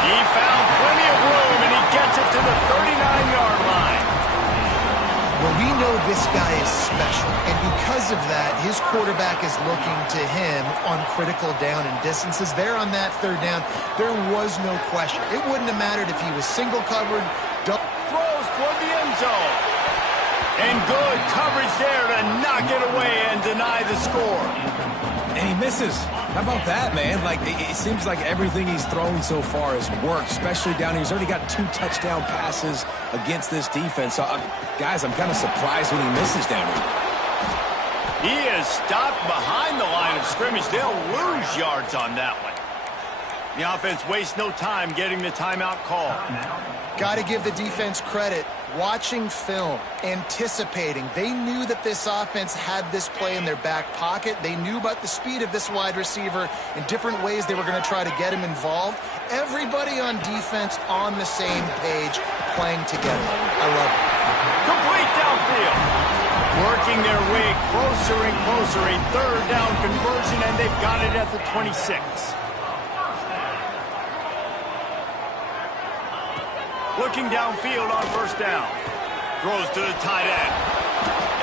He found plenty of room, and he gets it to the 39-yard line. Well, we know this guy is special, and because of that, his quarterback is looking to him on critical down and distances. There on that 3rd down, there was no question. It wouldn't have mattered if he was single covered, double. Throws toward the end zone. And good coverage there to knock it away and deny the score. And he misses. How about that, man? Like, it seems like everything he's thrown so far has worked, especially down here. He's already got 2 touchdown passes against this defense. So, guys, I'm kind of surprised when he misses down here. He is stopped behind the line of scrimmage. They'll lose yards on that one. The offense wastes no time getting the timeout call. Got to give the defense credit. Watching film, anticipating. They knew that this offense had this play in their back pocket. They knew about the speed of this wide receiver and different ways they were going to try to get him involved. Everybody on defense on the same page, playing together. I love it. Complete downfield. Working their way closer and closer. A 3rd down conversion, and they've got it at the 26. Looking downfield on first down. Throws to the tight end.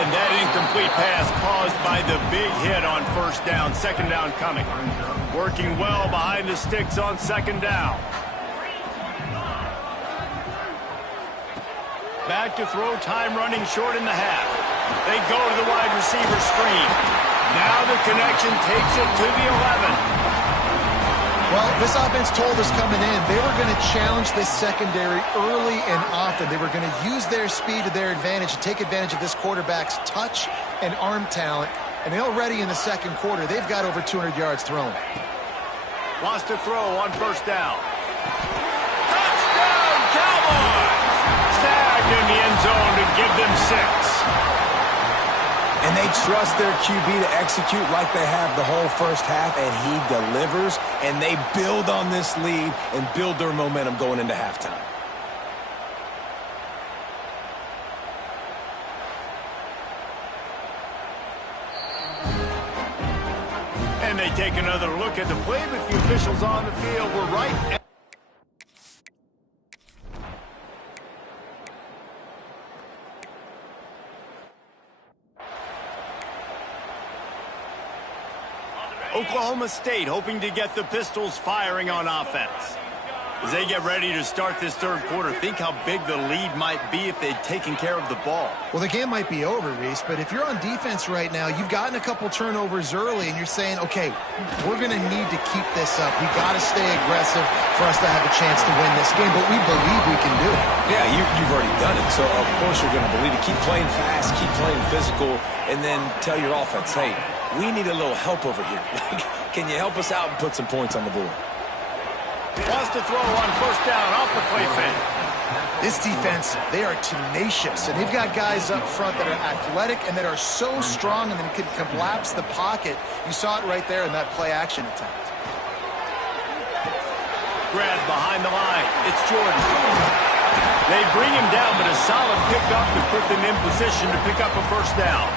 And that incomplete pass caused by the big hit on first down. 2nd down coming. Working well behind the sticks on 2nd down. Back to throw, time running short in the half. They go to the wide receiver screen. Now the connection takes it to the 11. Well, this offense told us coming in they were going to challenge this secondary early and often. They were going to use their speed to their advantage and take advantage of this quarterback's touch and arm talent. And already in the 2nd quarter, they've got over 200 yards thrown. Wants to throw on first down. Touchdown, Cowboys! Snagged in the end zone to give them 6. And they trust their QB to execute like they have the whole first half, and he delivers, and they build on this lead and build their momentum going into halftime. And they take another look at the play, but the officials on the field were right. Oklahoma State hoping to get the Pistols firing on offense. As they get ready to start this third quarter, think how big the lead might be if they'd taken care of the ball. Well, the game might be over, Reese, but if you're on defense right now, you've gotten a couple turnovers early, and you're saying, okay, we're going to need to keep this up. We got to stay aggressive for us to have a chance to win this game, but we believe we can do it. Yeah, you've already done it, so of course you're going to believe it. Keep playing fast, keep playing physical, and then tell your offense, hey, we need a little help over here. Can you help us out and put some points on the board? Wants to throw on first down off the play fake. This defense, they are tenacious, and they've got guys up front that are athletic and that are so strong and that can collapse the pocket. You saw it right there in that play-action attempt. Grab behind the line. It's Jordan. They bring him down, but a solid pickup to put them in position to pick up a first down.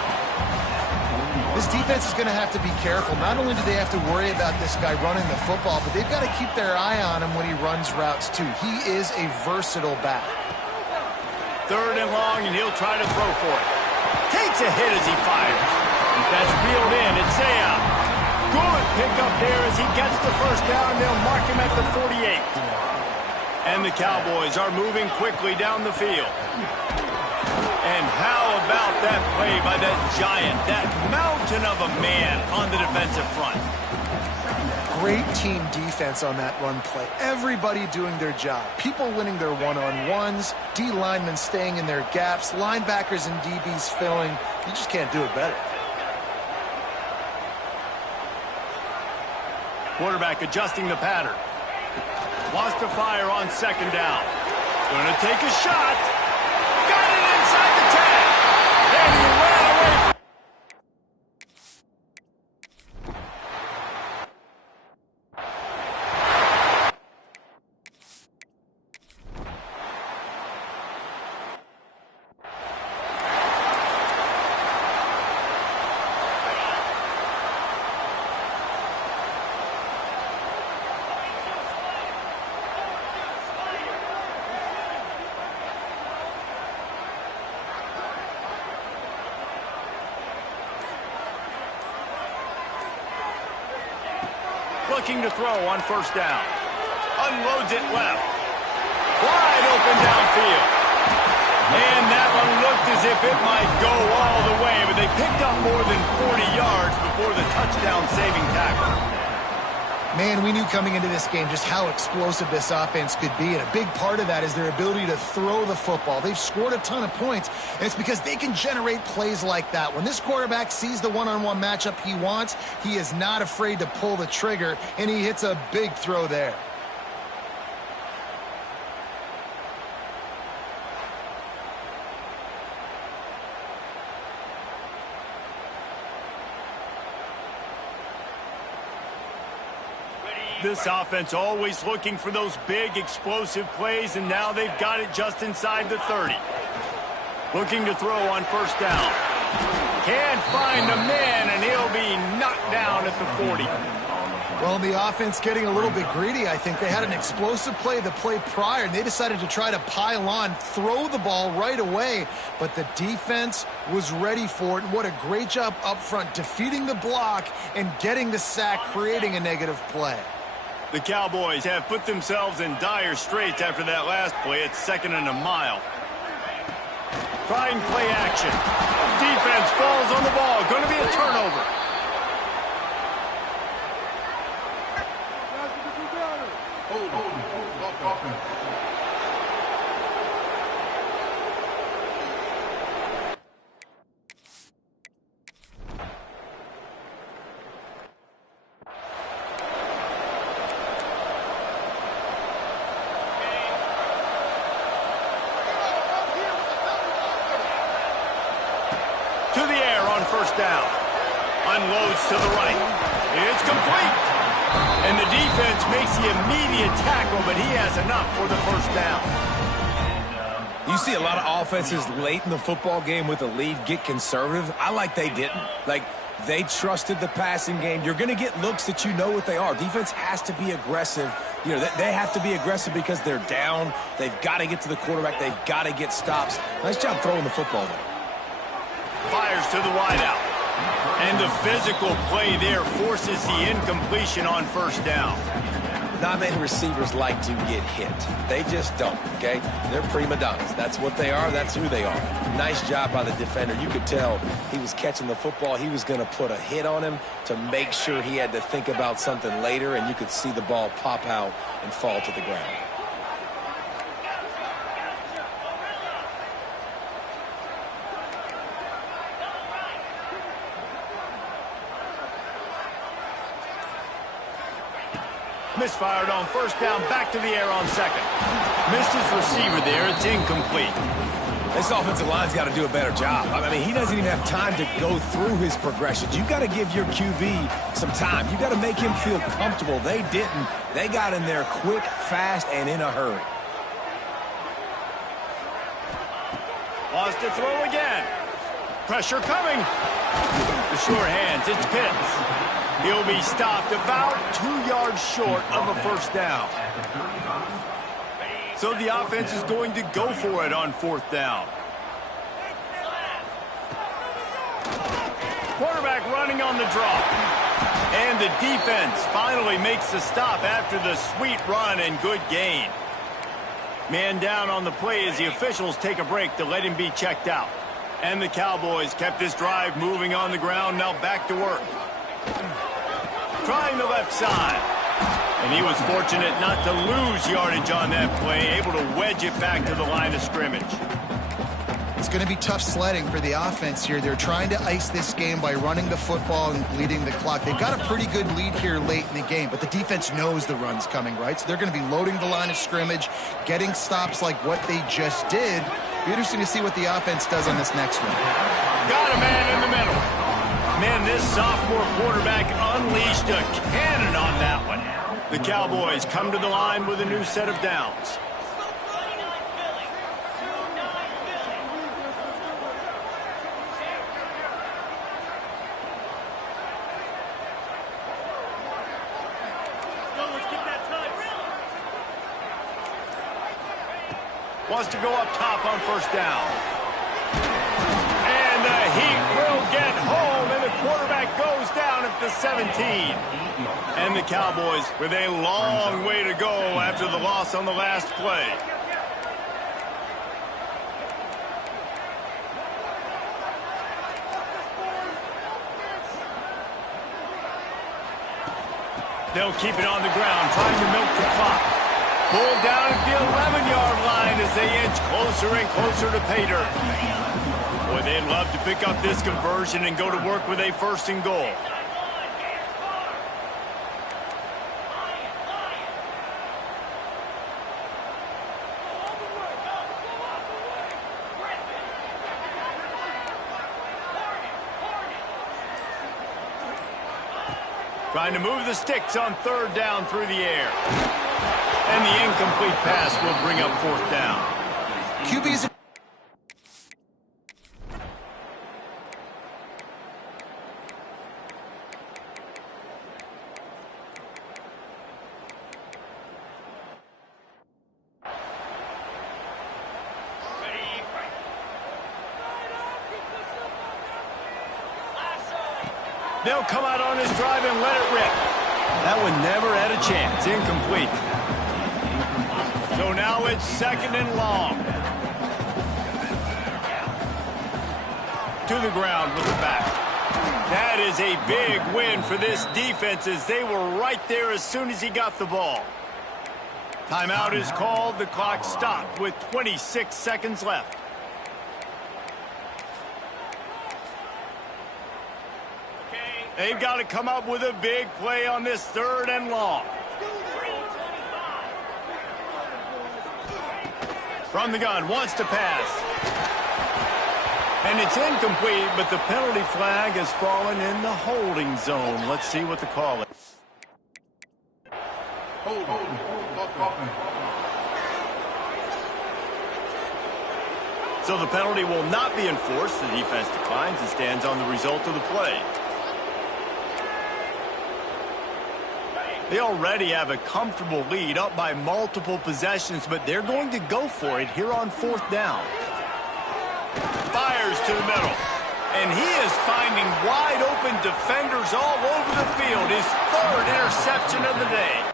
This defense is going to have to be careful. Not only do they have to worry about this guy running the football, but they've got to keep their eye on him when he runs routes, too. He is a versatile back. Third and long, and he'll try to throw for it. Takes a hit as he fires. That's reeled in. It's Zaya. Good pickup there as he gets the first down. They'll mark him at the 48. And the Cowboys are moving quickly down the field. And how about that play by that giant, that mountain of a man on the defensive front? Great team defense on that run play. Everybody doing their job. People winning their one-on-ones, D linemen staying in their gaps, linebackers and DBs filling. You just can't do it better. Quarterback adjusting the pattern. Wants to fire on second down. Gonna take a shot. Got it inside the 10. And he ran away. Looking to throw on first down. Unloads it left. Wide open downfield. And that one looked as if it might go all the way, but they picked up more than 40 yards before the touchdown-saving tackle. Man, we knew coming into this game just how explosive this offense could be, and a big part of that is their ability to throw the football. They've scored a ton of points, and it's because they can generate plays like that. When this quarterback sees the one-on-one matchup he wants, he is not afraid to pull the trigger, and he hits a big throw there. This offense always looking for those big, explosive plays, and now they've got it just inside the 30. Looking to throw on first down. Can't find a man, and he'll be knocked down at the 40. Well, the offense getting a little bit greedy, I think. They had an explosive play the play prior, and they decided to try to pile on, throw the ball right away, but the defense was ready for it. And what a great job up front, defeating the block and getting the sack, creating a negative play. The Cowboys have put themselves in dire straits after that last play. It's 2nd and a mile. Trying play action. Defense falls on the ball. Going to be a turnover. To the air on first down. Unloads to the right. It's complete. And the defense makes the immediate tackle, but he has enough for the first down. You see a lot of offenses late in the football game with a lead get conservative. I like they didn't. Like, they trusted the passing game. You're going to get looks that you know what they are. Defense has to be aggressive. You know, they have to be aggressive because they're down. They've got to get to the quarterback. They've got to get stops. Nice job throwing the football there. Fires to the wideout. And the physical play there forces the incompletion on first down. Not many receivers like to get hit. They just don't, okay? They're prima donnas. That's what they are. That's who they are. Nice job by the defender. You could tell he was catching the football. He was going to put a hit on him to make sure he had to think about something later, and you could see the ball pop out and fall to the ground. Misfired on first down, back to the air on second. Missed his receiver there, it's incomplete. This offensive line's got to do a better job. I mean, he doesn't even have time to go through his progressions. You've got to give your QB some time. You've got to make him feel comfortable. They didn't. They got in there quick, fast, and in a hurry. Lost to throw again. Pressure coming. The sure hands, it's Pitts. He'll be stopped about 2 yards short of a first down. So the offense is going to go for it on fourth down. Quarterback running on the draw. And the defense finally makes the stop after the sweet run and good gain. Man down on the play as the officials take a break to let him be checked out. And the Cowboys kept this drive moving on the ground, now back to work. Trying the left side. And he was fortunate not to lose yardage on that play, able to wedge it back to the line of scrimmage. It's going to be tough sledding for the offense here. They're trying to ice this game by running the football and bleeding the clock. They've got a pretty good lead here late in the game, but the defense knows the run's coming, right? So they're going to be loading the line of scrimmage, getting stops like what they just did. Be interesting to see what the offense does on this next one. Got a man in the middle. Man, this sophomore quarterback unleashed a cannon on that one. The Cowboys come to the line with a new set of downs. Wants to go up top on first down. And the heat will get home, and the quarterback goes down at the 17. And the Cowboys with a long way to go after the loss on the last play. They'll keep it on the ground, trying to milk the clock. Pulled down at the 11-yard line as they inch closer and closer to pay dirt. Boy, they'd love to pick up this conversion and go to work with a first and goal. Trying to move the sticks on third down through the air. And the incomplete pass will bring up fourth down. QB's They'll come out on his drive and let it rip. That one never had a chance. Incomplete. So now it's second and long. To the ground with the back. That is a big win for this defense as they were right there as soon as he got the ball. Timeout is called. The clock stopped with 26 seconds left. They've got to come up with a big play on this third and long. From the gun, wants to pass. And it's incomplete, but the penalty flag has fallen in the holding zone. Let's see what the call is. So the penalty will not be enforced. The defense declines and stands on the result of the play. They already have a comfortable lead, up by multiple possessions, but they're going to go for it here on fourth down. Fires to the middle. And he is finding wide-open defenders all over the field. His third interception of the day.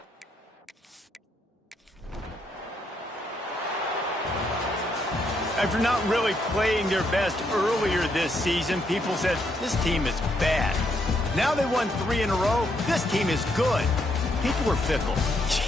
After not really playing their best earlier this season, people said, this team is bad. Now they won 3 in a row. This team is good. People were fickle.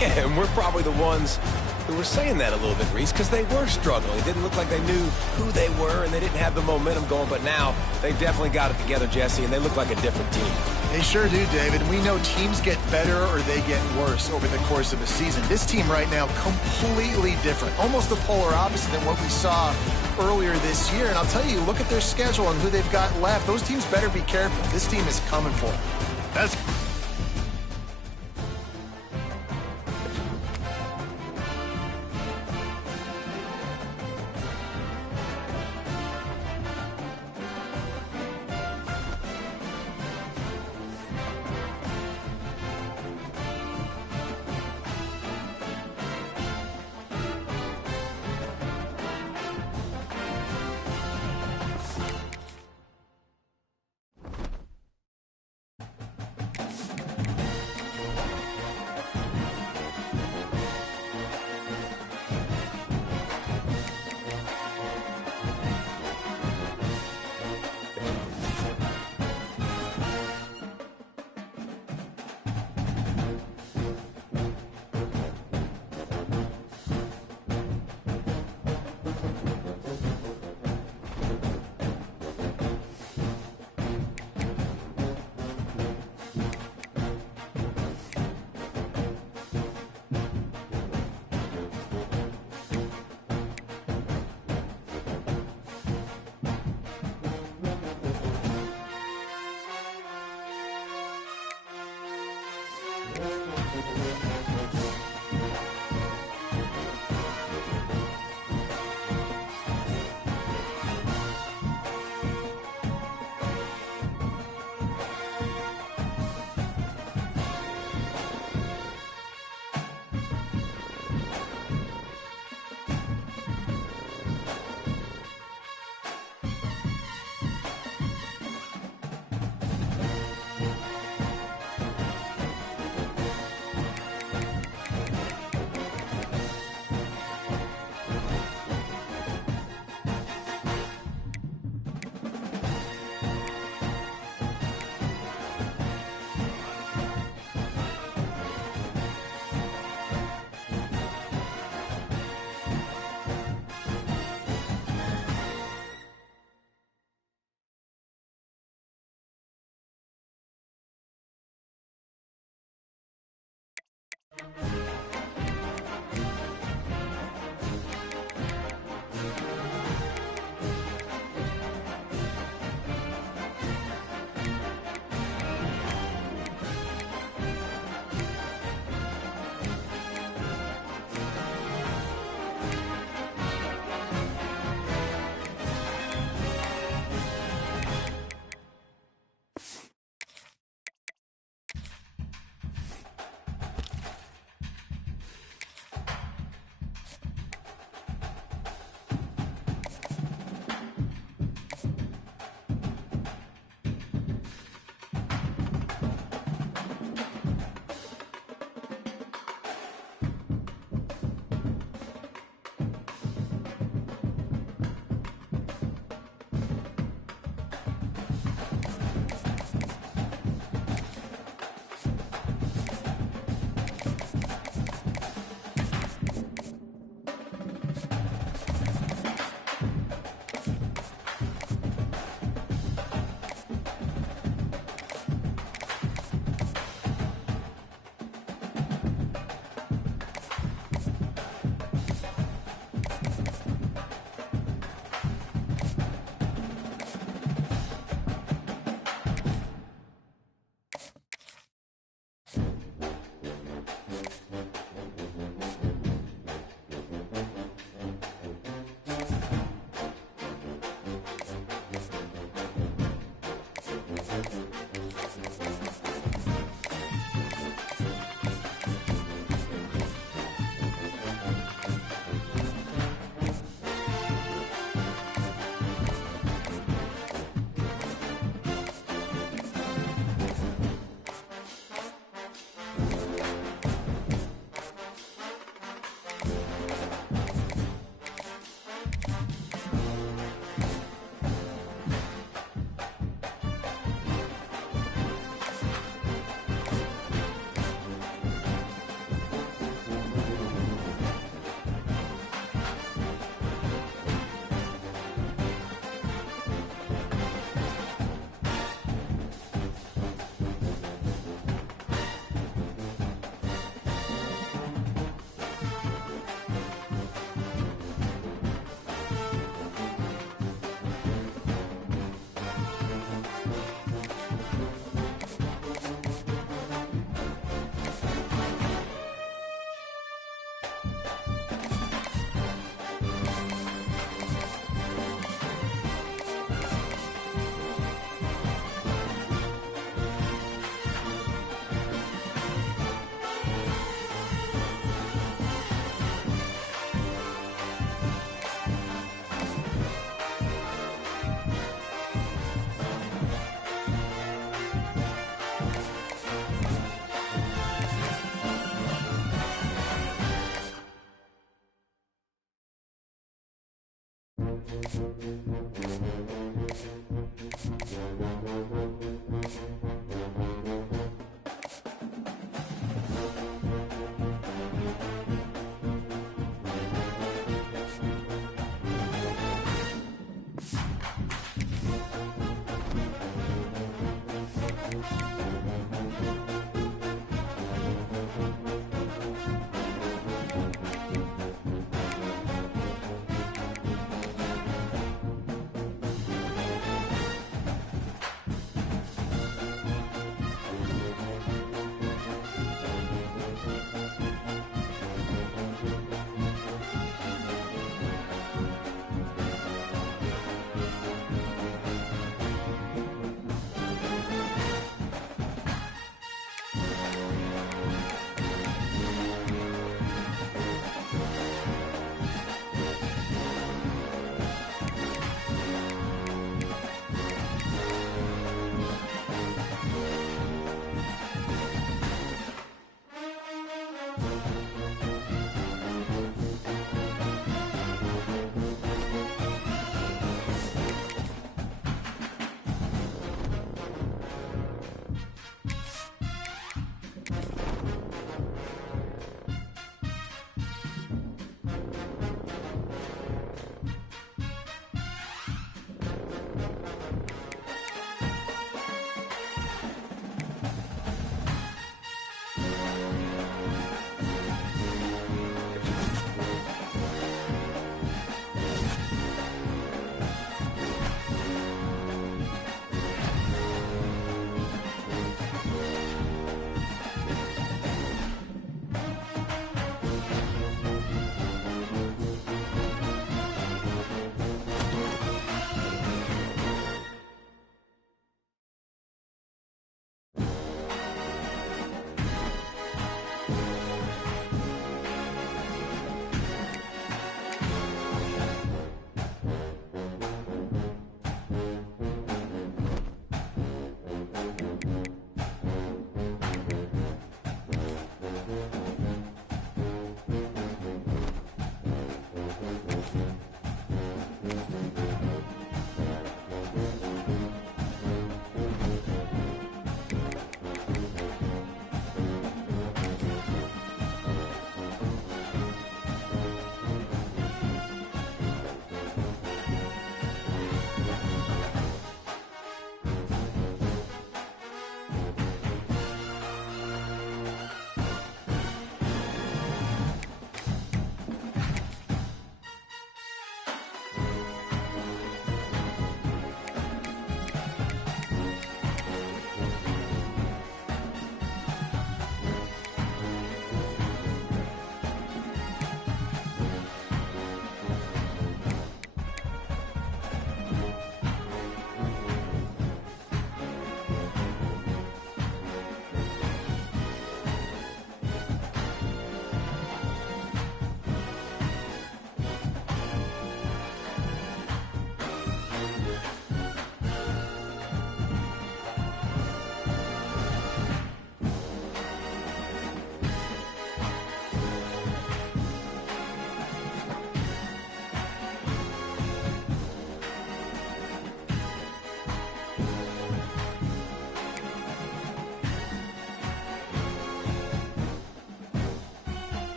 Yeah, and we're probably the ones who were saying that a little bit, Reese, because they were struggling. It didn't look like they knew who they were, and they didn't have the momentum going. But now they've definitely got it together, Jesse, and they look like a different team. They sure do, David. We know teams get better or they get worse over the course of a season. This team right now, completely different. Almost the polar opposite than what we saw earlier this year. And I'll tell you, look at their schedule and who they've got left. Those teams better be careful. This team is coming for them. That's